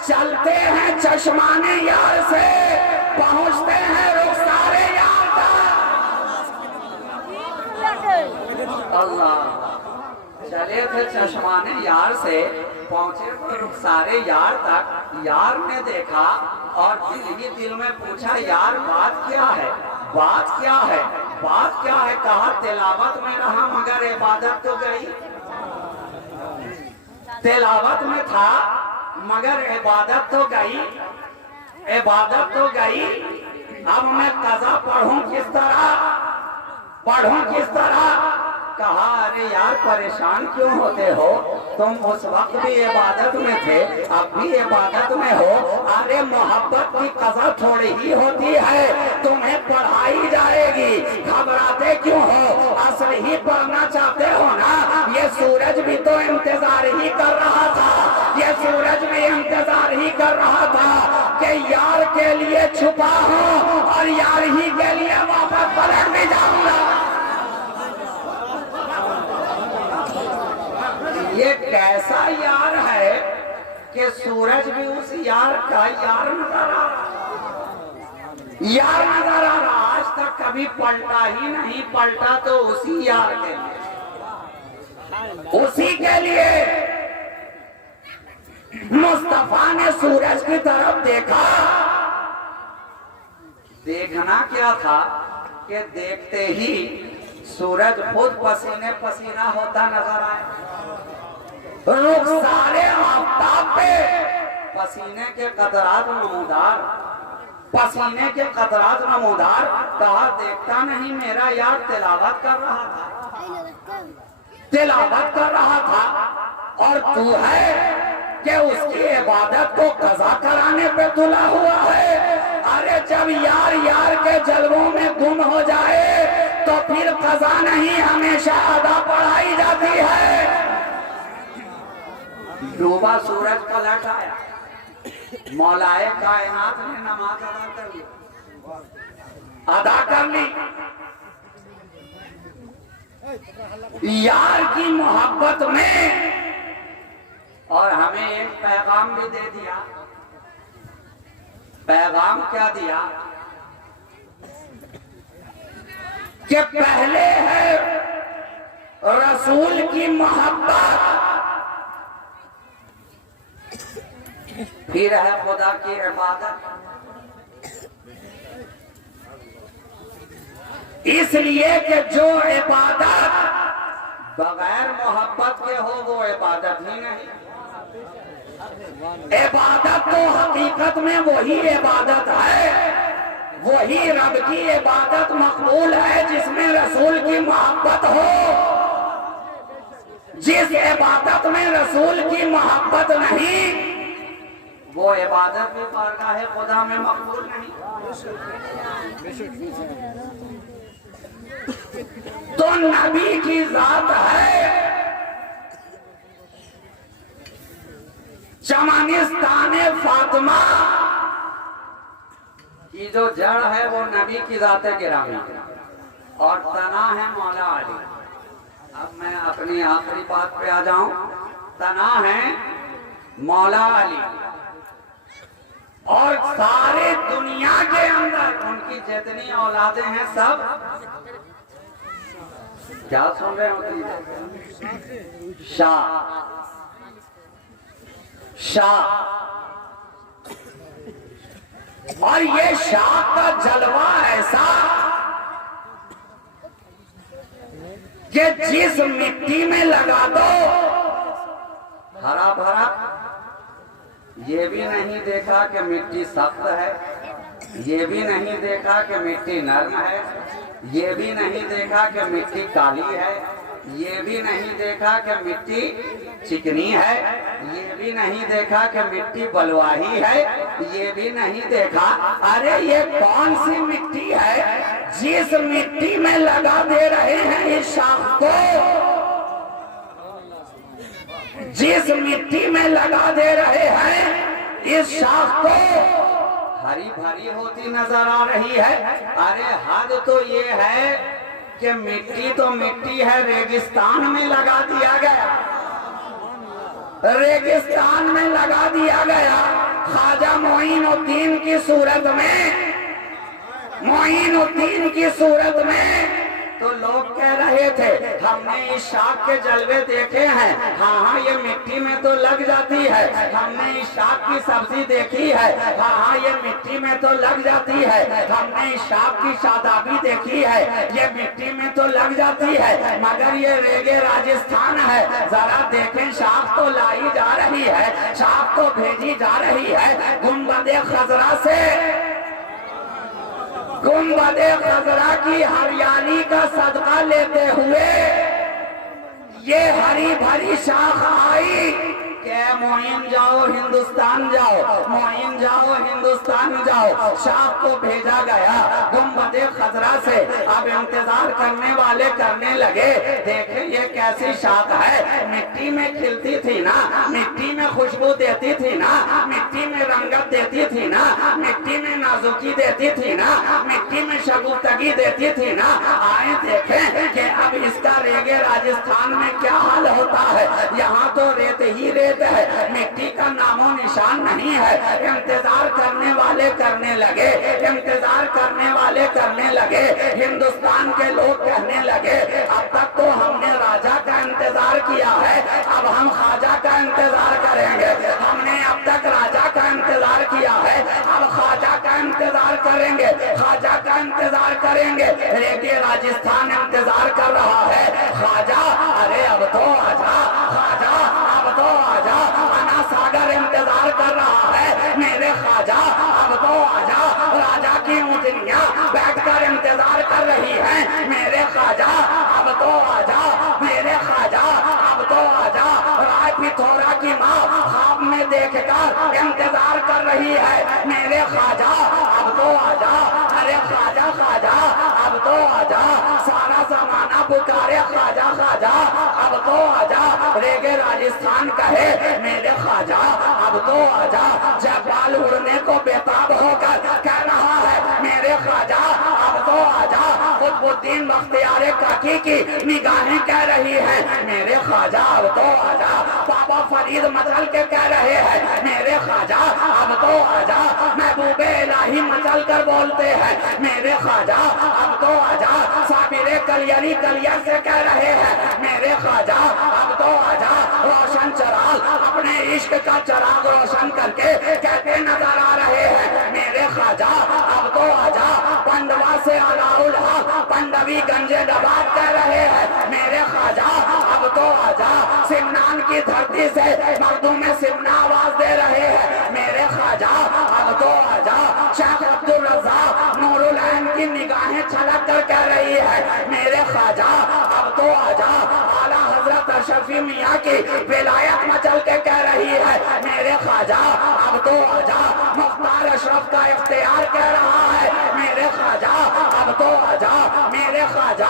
चलते हैं चश्माने यार से, पहुंचते हैं रुखसारे यार तक। अल्लाह, चले थे चश्माने यार से, पहुंचे तो रुखसारे यार तक। यार ने देखा और दिल ही दिल में पूछा यार बात क्या है, बात क्या है, बात क्या है। कहा तिलावत में रहा मगर इबादत तो गई, तिलावत में था मगर इबादत तो गई, इबादत तो गई। अब मैं कज़ा पढ़ूं किस तरह, पढ़ूं किस तरह। कहा अरे यार परेशान क्यों होते हो, तुम उस वक्त भी इबादत में थे, अब भी इबादत में हो। अरे मोहब्बत की कज़ा थोड़ी ही होती है, तुम्हें पढ़ाई जाएगी, घबराते क्यों हो, असल ही पढ़ना चाहते हो ना। ये सूरज भी तो इंतजार ही कर रहा था, ये सूरज भी इंतजार ही कर रहा था कि यार के लिए छुपा हूँ और यार ही के लिए वापस पलट भी जाऊंगा। ये कैसा यार है कि सूरज भी उस यार का यार नजर आ रहा, यार नजर आ रहा। आज तक कभी पलटा ही नहीं, पलटा तो उसी यार के लिए, उसी के लिए। मुस्तफा ने सूरज की तरफ देखा, देखना क्या था कि देखते ही सूरज खुद पसीने पसीना होता नजर आए। रुखसारे आफताब पे पसीने के कतरात नमूदार, पसीने के कतरात नमूदार। कहा देखता नहीं मेरा यार तिलावत कर रहा था, तिलावत कर रहा था, और तू है कि उसकी इबादत को कज़ा कराने पे तुला हुआ है। अरे जब यार के जलवों में गुम हो जाए तो फिर कज़ा नहीं हमेशा अदा पढ़ाई जाती है। डूबा सूरज पलट आया, मौलाए कायनात ने नमाज अदा कर ली, अदा कर ली। यार की मोहब्बत में, और हमें एक पैगाम भी दे दिया। पैगाम क्या दिया कि पहले है रसूल की मोहब्बत, फिर है खुदा की इबादत। इसलिए कि जो इबादत बगैर मोहब्बत के हो वो इबादत ही नहीं। इबादत तो हकीकत में वही इबादत है, वही रब की इबादत मकबूल है जिसमें रसूल की मोहब्बत हो। जिस इबादत में रसूल की मोहब्बत नहीं, वो इबादत भी बारगाह खुदा में मकबूल नहीं। तो नबी की जात है, चमनिस्तान फातिमा की जो जड़ है वो नबी की जाते गिरामी और तना है मौला अली। अब मैं अपनी आखिरी बात पे आ जाऊं। तना है मौला अली और सारे दुनिया के अंदर उनकी जितनी औलादें हैं सब क्या सुन रहे हो? शाह शाह। और ये शाह का जलवा ऐसा कि जिस मिट्टी में लगा दो हरा भरा, ये भी नहीं देखा कि मिट्टी सख्त है, ये भी नहीं देखा कि मिट्टी नरम है, ये भी नहीं देखा कि मिट्टी काली है, ये भी नहीं देखा कि मिट्टी चिकनी है, ये भी नहीं देखा कि मिट्टी बलुआही है, ये भी नहीं देखा। अरे ये कौन सी मिट्टी है जिस मिट्टी में लगा दे रहे हैं इस शाख को, जिस मिट्टी में लगा दे रहे हैं इस शाख को हरी भरी होती नजर आ रही है। अरे हद तो ये है कि मिट्टी तो मिट्टी है, रेगिस्तान में लगा दिया गया, रेगिस्तान में लगा दिया गया। ख्वाजा मोइनुद्दीन की सूरत में, मोइनुद्दीन की सूरत में तो लोग कह रहे थे हमने इस शाख के जलवे देखे हैं, हाँ हाँ ये मिट्टी में तो लग जाती है, हमने इस शाख की सब्जी देखी है, हाँ हाँ ये मिट्टी में तो लग जाती है, हमने इस शाख की शादाबी देखी है, ये मिट्टी में तो लग जाती है, मगर ये रेगे राजस्थान है, जरा देखें शाख तो लाई जा रही है, शाख तो भेजी जा रही है गुंबदे खजरा से। गुंबदे खजरा की हरियाली का सदका लेते हुए ये हरी भरी शाख आई के मोइन जाओ हिंदुस्तान जाओ, मोइन जाओ हिंदुस्तान जाओ, शाख को भेजा गया गुंबदे खजरा से। अब इंतजार करने वाले करने लगे देखें ये कैसी शाख है, मिट्टी में खिलती थी ना, मिट्टी में खुशबू देती थी ना, मिट्टी में रंगत देती थी ना, मिट्टी में नाजुकी देती थी ना, मिट्टी में शगुफ्तगी देती थी ना। आए देखें कि अब इसका रेगे राजस्थान में क्या हाल होता है। यहाँ तो रेत ही रेत है, मिट्टी का नामो निशान नहीं है। इंतजार करने वाले करने लगे, इंतजार करने वाले करने लगे। हिंदुस्तान के लोग कहने लगे अब तक तो हमने राजा का इंतजार किया है, अब हम ख्वाजा का इंतजार करेंगे। हमने अब तक राजा का इंतजार किया है, अब ख्वाजा का इंतजार करेंगे, ख्वाजा का इंतजार करेंगे। रेगे राजस्थान इंतजार कर रहा है, ख्वाजा अरे अब तो आजा, ख्वाजा अब तो आजा। अना सागर इंतजार कर रहा है, मेरे ख्वाजा अब तो आजा। राजा की ऊँटनियां बैठकर इंतजार कर रही हैं, मेरे ख्वाजा अब तो आजा, मेरे ख्वाजा अब तो आजा। राय पिथौरा की माँ ख्वाब में देखकर इंतजार कर रही है, मेरे ख्वाजा अब तो आजा। अरे ख्वाजा ख्वाजा अब तो आजा, सारा जमाना पुकारे ख्वाजा ख्वाजा अब तो आजा। रेगे राजस्थान कहे मेरे ख्वाजा अब तो आजा। जयपाल उड़ने को बेताब होकर कह रहा है मेरे ख्वाजा अब तो आजा। कुतुबुद्दीन बख्तियार काकी की निगाहें कह रही हैं मेरे ख्वाजा अब तो आजा। बाबा फरीद मचल के कह रहे हैं मेरे ख्वाजा अब तो आजा। महबूबे इलाही मचल कर बोलते हैं मेरे ख्वाजा अब तो आजा। साबिरे कलियरी कलियर से कह रहे हैं मेरे ख्वाजा अब तो आजा। रोशन चराग अपने इश्क का चराग रोशन करके कहते नजर आ रहे हैं मेरे ख्वाजा अब तो आजा। पंडवा से अलाउल हक पंडवी गंजे दबाद कह रहे हैं मेरे ख्वाजा अब तो आजा। सिमनान की धरती से मखदूम सिमना आवाज दे रहे हैं, मेरे ख्वाजा अब तो आजा। शेख अब्दुल रज़्ज़ाक़ नूरुल ऐन की निगाहें छलक कर कह रही है, मेरे ख्वाजा अब तो आजा। आला हजरत अशरफी मियाँ की विलायत मचल के कह रही है, मेरे ख्वाजा अब तो आजा। मुख्तार अशरफ का इख्तियार कह रहा है, मेरे ख्वाजा अब तो आजा। मेरे ख्वाजा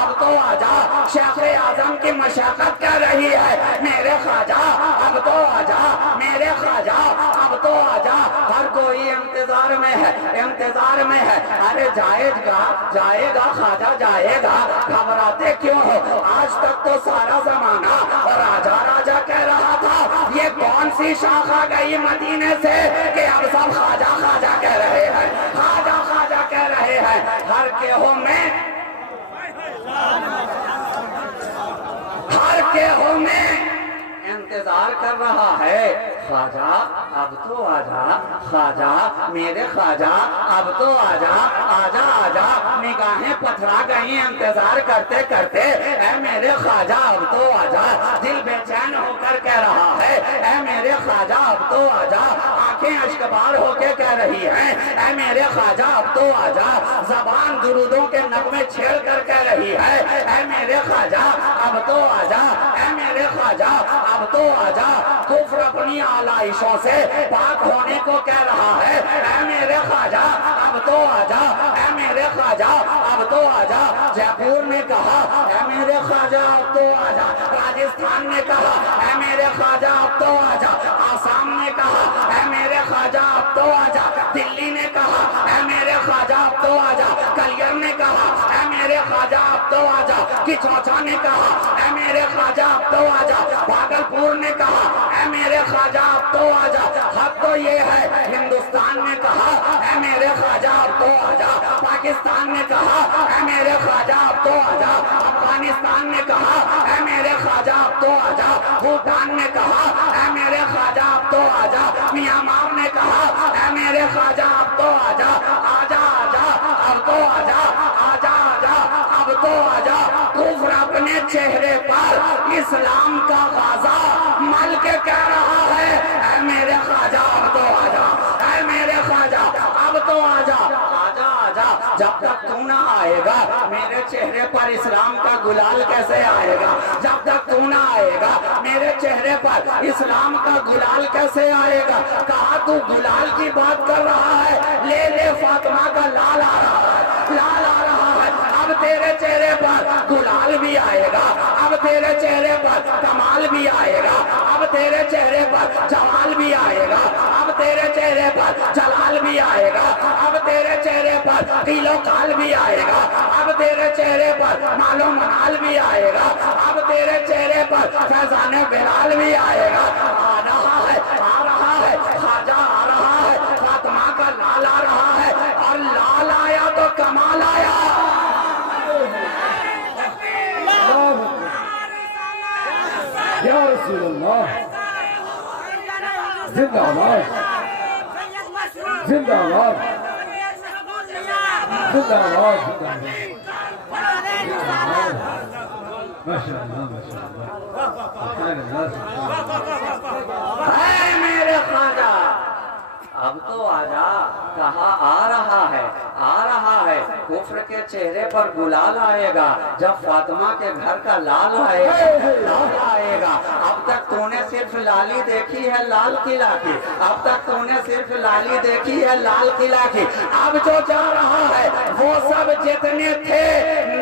अब तो आजा। शेख आजम की मशक्कत कर रही है, मेरे ख्वाजा अब तो आजा। मेरे ख्वाजा अब तो आजा। हर कोई इंतजार में है, इंतजार में है। अरे जाएगा जाएगा ख्वाजा जाएगा, घबराते क्यों हो? आज तक तो सारा जमाना और राजा राजा कह रहा था, ये कौन सी शाख आ गई मदीने से कि अब सब ख्वाजा ख्वाजा कह रहे हैं, ख्वाजा ख्वाजा कह रहे हैं। हर के हो में हर के हो में इंतजार कर रहा है, ख्वाजा अब तो आजा। ख्वाजा मेरे ख्वाजा अब तो आजा, आजा आजा। निगाहें पथरा गई इंतजार करते करते, ऐ मेरे ख्वाजा अब तो आजा। दिल बेचैन होकर कह रहा है, ऐ मेरे ख्वाजा अब तो आजा। आंखें अश्कबार होके कह रही हैं, ऐ मेरे ख्वाजा अब तो आजा। जबान दुरूदों के नगमे छेड़ कर कह रही है, ऐ मेरे ख्वाजा अब तो आजा। ऐ मेरे ख्वाजा अब तो आजा। कुफ्र अपनी आलाइशों से पाक होने को कह रहा है, ऐ मेरे ख्वाजा अब तो आजा। ऐ मेरे ख्वाजा अब तो आजा। जयपुर ने कहा, ऐ मेरे ख्वाजा अब तो आजा। राजस्थान ने कहा, ऐ मेरे ख्वाजा अब तो आजा। आसाम ने कहा, ऐ मेरे ख्वाजा अब तो आजा। दिल्ली ने कहा, ऐ मेरे ख्वाजा अब तो आजा। कलियर ने कहा, ऐ मेरे ख्वाजा अब तो आजा। किचौचा ने कहा, ऐ मेरे ख्वाजा अब तो आजा। भागलपुर ने कहा, ऐ मेरे ख्वाजा अब तो आजा। हद तो ये है, हिंदुस्तान ने कहा, ऐ मेरे ख्वाजा अब तो आजा। पाकिस्तान ने कहा, ऐ मेरे ख्वाजा अब तो आजा। अफगानिस्तान ने कहा, ऐ मेरे ख्वाजा अब तो आजा। भूटान ने कहा, ऐ मेरे ख्वाजा अब तो आजा। म्यांमार ने कहा, ऐ मेरे ख्वाजा अब तो आजा। आजा आजा अब तो आजा, आजा आजा अब तो आजा। कुफ्र अपने चेहरे पर इस्लाम का गाजा मल के कह रहा है, ऐ मेरे ख्वाजा अब तो आजा। ऐ मेरे ख्वाजा अब तो आजा, आजा आजा। जब तक तू ना आएगा मेरे चेहरे पर इस्लाम का गुलाल कैसे आएगा? जब तक तू ना आएगा मेरे चेहरे पर इस्लाम का गुलाल कैसे आएगा? कहा तू गुलाल की बात कर रहा है, ले ले फातिमा का लाल आ रहा है, लाल आ रहा है। अब तेरे चेहरे पर गुलाल भी आएगा, अब तेरे चेहरे पर कमाल भी आएगा, अब तेरे चेहरे पर जमाल भी आएगा, अब तेरे चेहरे पर जलाल भी आएगा, अब तेरे चेहरे पर किलो काल भी आएगा, अब तेरे चेहरे पर मालूम मनाल भी आएगा, अब तेरे चेहरे पर फैजाने बिलाल भी आएगा। आ रहा है, आ रहा है, ख्वाजा आ रहा है, फातिमा का लाल आ रहा है, और लाल आया तो कमाल आया। या रसूल अल्लाह, जिंदाबाद जिंदाबाद जिंदाबाद जिंदाबाद। माशाअल्लाह माशाअल्लाह। है मेरे ख्वाजा अब तो आजा। कहा आ रहा है, आ रहा है। कुफ्र के चेहरे पर गुलाल आएगा जब फातिमा के घर का लाल आएगा, लाल आएगा। अब तक तूने सिर्फ लाली देखी है लाल किला की, अब तक तूने सिर्फ लाली देखी है लाल किला की। अब जो जा रहा है वो सब जितने थे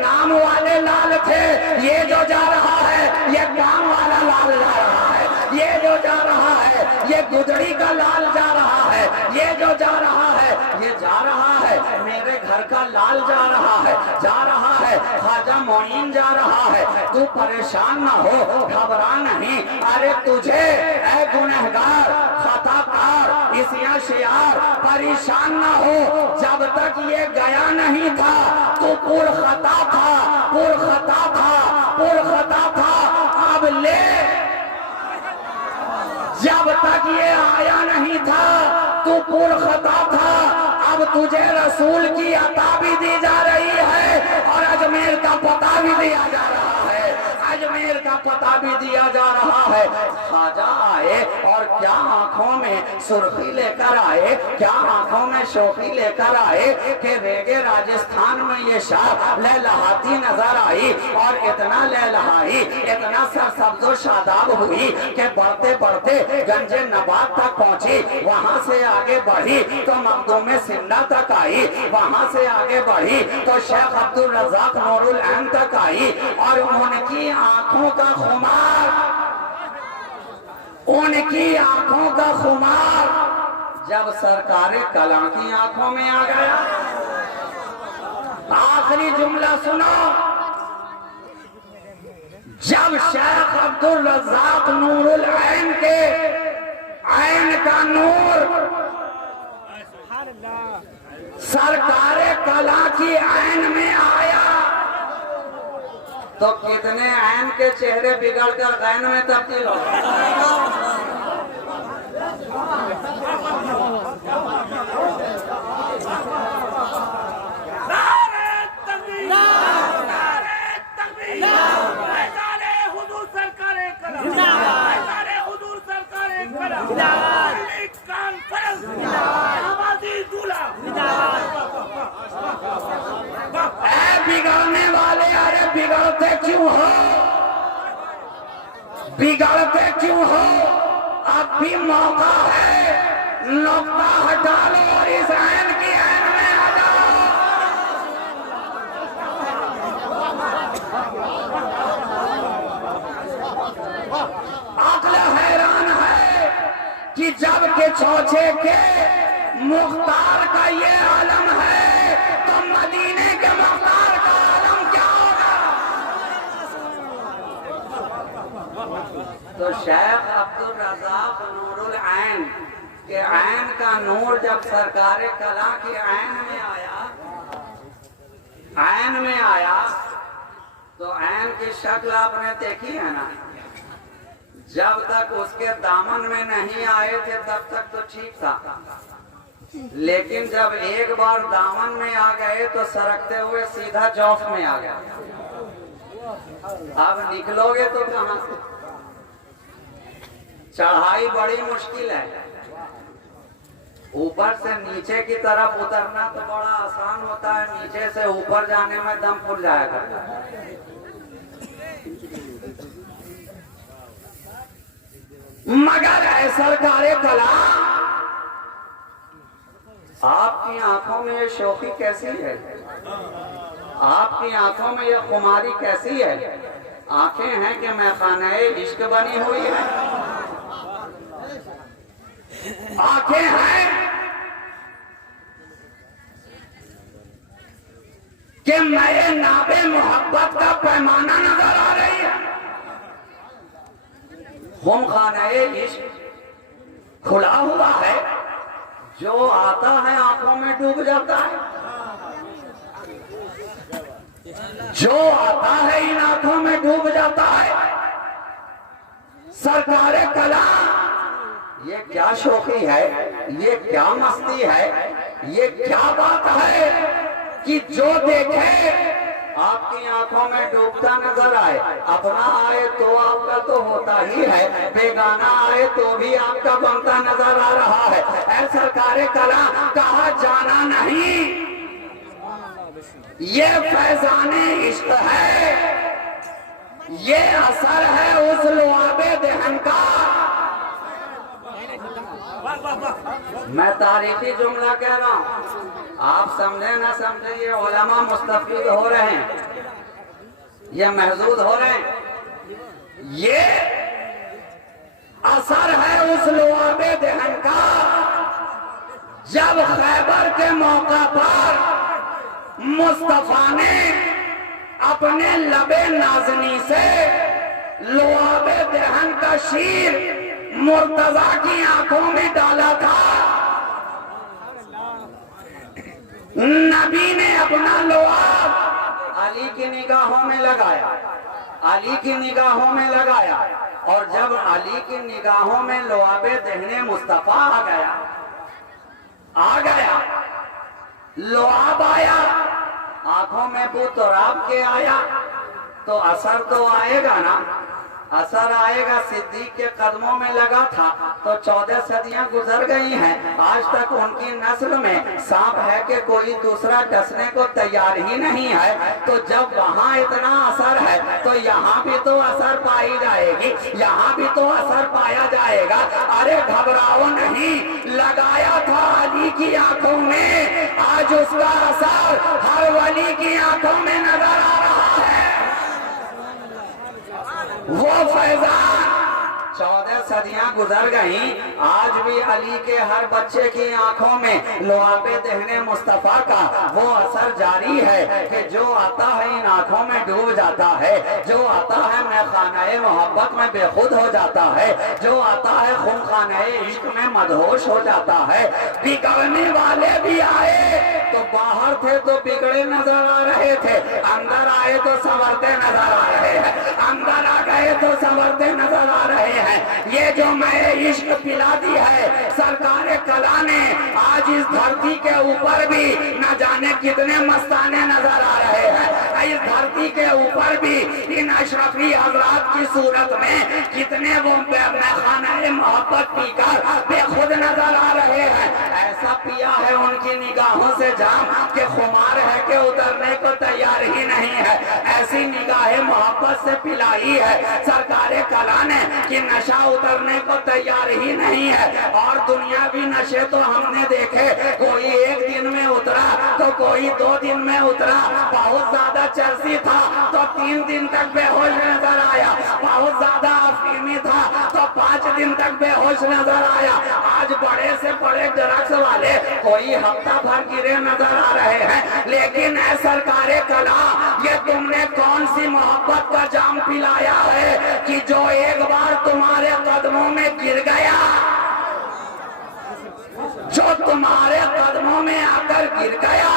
नाम वाले लाल थे, ये जो जा रहा है ये काम वाला लाल जा रहा है, ये जो जा रहा है ये गुदड़ी का लाल जा रहा है, ये जो जा रहा है ये जा रहा है मेरे घर का लाल जा रहा है, जा रहा है ख्वाजा मोइन जा रहा है। तू परेशान ना हो, घबरा नहीं। अरे तुझे ऐ गुनहगार खताकार इसिया शियार परेशान ना हो, जब तक ये गया नहीं था तू पुर खता था, पुर खता था, पुर खता था। अब ले, जब तक ये आया नहीं था तू पुर खता था, अब तुझे रसूल की अता भी दी जा रही है और अजमेर का पता भी दिया जा रहा है। अजमेर का पता भी दिया जा रहा है। ख्वाजा आए और क्या आंखों में सुर्खी लेकर आए, क्या आंखों में शोखी लेकर आए कि रेगे राजस्थान में ये शाह लहलहाती नजर आई और इतना लहलहाई, इतना सरसब्जो शादाब हुई कि बढ़ते बढ़ते गंजे नबात तक पहुंची, वहां से आगे बढ़ी तो मखदूम सिन्ना तक आई, वहां से आगे बढ़ी तो शेख अब्दुल रज़ाक नूरुल ऐन तक आई। और उनकी आंखों का खुमार, उनकी आंखों का खुमार जब सरकारे कला की आंखों में आ गया। आखिरी जुमला सुनो, जब शेख अब्दुल रज़ाक नूरुल ऐन के ऐन का नूर सरकारे कला की ऐन में आया तो कितने ऐन के चेहरे बिगड़कर गैन में तब्दील हो बिगड़ने वाले, अरे बिगड़ते क्यों हो, बिगड़ते क्यों हो? अब भी मौका है, नुक्ता हटा लो और इस ऐन की ऐन में आ जाओ। अक्ल हैरान है कि जब के चौचे के मुख्तार का ये आलम है तो मदीने के मुख्तार का आलम क्या होगा? तो शेख अब्दुल रज़ाक नूरुल ऐन के ऐन का नूर जब सरकारे कला की ऐन में आया, ऐन में आया तो ऐन की शक्ल आपने देखी है ना। जब तक उसके दामन में नहीं आए थे तब तक तो ठीक था, लेकिन जब एक बार दामन में आ गए तो सरकते हुए सीधा जौफ में आ गया। अब निकलोगे तो कहां से? चढ़ाई बड़ी मुश्किल है, ऊपर से नीचे की तरफ उतरना तो बड़ा आसान होता है, नीचे से ऊपर जाने में दम फूल जाया करता है। मगर है सरकारे कला, आपकी आंखों में ये शौकी कैसी है, आपकी आंखों में ये खुमारी कैसी है? आंखें हैं कि मैखाने इश्क बनी हुई है, आंखें हैं कि मेरे नाबे मोहब्बत का पैमाना नजर आ रही है। हम खाने इश्क खुला हुआ है, जो आता है आंखों में डूब जाता है, जो आता है इन आंखों में डूब जाता है। सरकारे कला, ये क्या शौकी है, ये क्या मस्ती है, ये क्या बात है कि जो देखे आपकी आंखों में डूबता नजर आए। अपना आए तो आपका तो होता ही है, बेगाना आए तो भी आपका बनता नजर आ रहा है। ऐ सरकारे कला, कहा जाना नहीं, ये फैजाने इश्क है, ये असर है उस लुआबे दहन का। मैं तारीखी जुमला कह रहा हूँ, आप समझे ना समझे, ये उलमा मुस्तफीद हो रहे हैं, ये महजूद हो रहे हैं। ये असर है उस लुआबे दहन का जब खैबर के मौका पर मुस्तफा ने अपने लबे नाजनी से लुआबे दहन का शीर मुर्तजा की आंखों में डाला था। नबी ने अपना लुआब अली की निगाहों में लगाया, अली की निगाहों में लगाया, और जब अली की निगाहों में लुआबे दहने मुस्तफा आ गया, आ गया, लुआब आया, आंखों में बू तुराब के आया, तो असर तो आएगा ना, असर आएगा। सिद्दीक के कदमों में लगा था तो 14 सदियां गुजर गई हैं, आज तक उनकी नस्ल में सांप है कि कोई दूसरा डसने को तैयार ही नहीं है। तो जब वहाँ इतना असर है तो यहाँ भी तो असर पाई जाएगी, यहाँ भी तो असर पाया जाएगा। अरे घबराओ नहीं, लगाया था अली की आंखों में, आज उसका असर हर वली की आंखों में नजर आ रहा है। वो फैजान 14 सदियां गुजर गई, आज भी अली के हर बच्चे की आंखों में लुआबे देहने मुस्तफा का वो असर जारी है कि जो आता है इन आंखों में डूब जाता है, जो आता है मैखानाए मोहब्बत में बेखुद हो जाता है, जो आता है खूनखानाए इश्क में मदहोश हो जाता है। बिगड़ने वाले भी आए तो बाहर थे तो बिगड़े नजर आ रहे थे, अंदर आए तो संवरते नजर आ रहे हैं, अंदर आ गए तो संवरते नजर आ रहे हैं। ये जो मैं इश्क पिला दी है सरकार कला ने, आज इस धरती के ऊपर भी न जाने कितने मस्ताने नजर आ रहे हैं। इस धरती के ऊपर भी इन अशरफी हजरात की सूरत में कितने वो मैखाने मोहब्बत पीकर बेखुद नजर आ रहे हैं। ऐसा पिया है उनकी निगाहों से जाम कि खुमार है कि उतरने को तैयार ही नहीं है। ऐसी निगाहें मोहब्बत से पिलाई है सरकार कला ने कि नशा उतरने को तैयार ही नहीं है। और दुनियावी नशे तो हमने देखे, कोई एक दिन में उतरा तो कोई 2 दिन में उतरा, बहुत ज्यादा चर्सी था तो 3 दिन तक बेहोश नजर आया, बहुत ज्यादा अफीमी था तो 5 दिन तक बेहोश नजर आया। आज बड़े से बड़े ड्रग्स वाले कोई हफ्ता भर गिरे नजर आ रहे हैं। लेकिन ऐ सरकारे कला, ये तुमने कौन सी मोहब्बत का जाम पिलाया है कि जो एक बार तुम्हारे कदमों में गिर गया, जो तुम्हारे कदमों में आकर गिर गया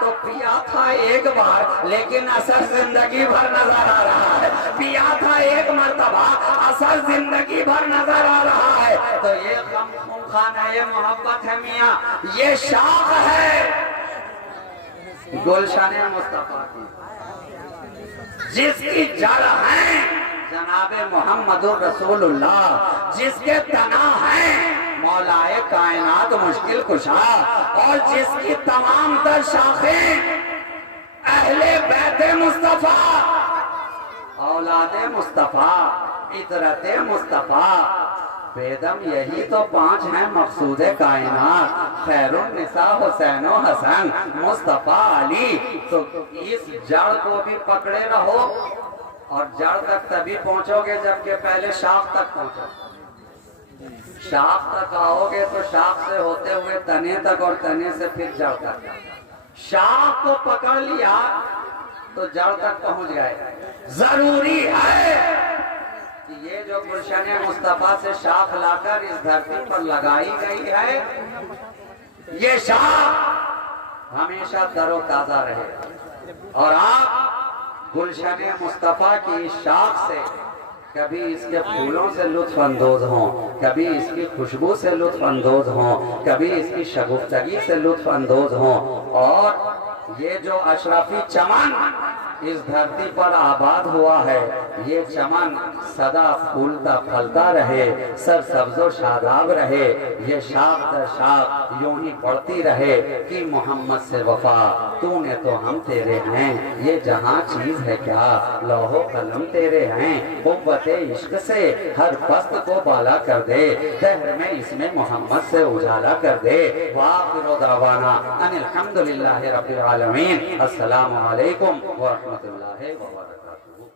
तो पिया था एक बार लेकिन असर जिंदगी भर नजर आ रहा है। पिया था एक मर्तबा, असर जिंदगी भर नजर आ रहा है। तो ये गम खूनखाना है, ये मोहब्बत है मियाँ, ये शाख है गुलशन मुस्तफा की, जिसकी जड़ है जनाबे मोहम्मदुर रसूलुल्लाह, जिसके तना है मौलाए कायनात मुश्किल कुशा, और जिसकी तमाम तर शाखें अहले बैते मुस्तफा, औलादे मुस्तफा, इतरते मुस्तफा। बेदम यही तो 5 हैं मकसूदे कायनात, खैरुन निसा हुसैन हसन मुस्तफा अली। तो इस जड़ को भी पकड़े रहो और जड़ तक तभी पहुंचोगे जबकि पहले शाख तक पहुंचो। शाख तक आओगे तो शाख से होते हुए तने तक और तने से फिर जड़ तक। शाख को पकड़ लिया तो जड़ तक पहुंच गए। जरूरी है कि ये जो गुलशन मुस्तफा से शाख लाकर इस धरती पर लगाई गई है, ये शाख हमेशा तरोताजा रहे। और आप गुलशन मुस्तफा की इस शाख से कभी इसके फूलों से लुत्फ अंदोज हों, कभी इसकी खुशबू से लुत्फ अंदोज हों, कभी इसकी शगुफ्तगी से लुत्फ अंदोज हों। और ये जो अशरफी चमन इस धरती पर आबाद हुआ है, ये चमन सदा फूलता फलता रहे, सर सब्जो शादाब रहे, ये शाख दर शाख यूं ही बढ़ती रहे कि मोहम्मद से वफा तूने तो हम तेरे हैं, ये जहां चीज है क्या लौहो कलम तेरे हैं, कुव्वते इश्क से हर पस्त को बाला कर दे, दहर में इसमें मोहम्मद से उजाला कर दे। वाखिरु दावाना अनिल हम्दुलिल्लाहि रब्बिल आलमीन। अस्सलामु अलैकुम व रहमतुल्लाहि व बरकातुहू।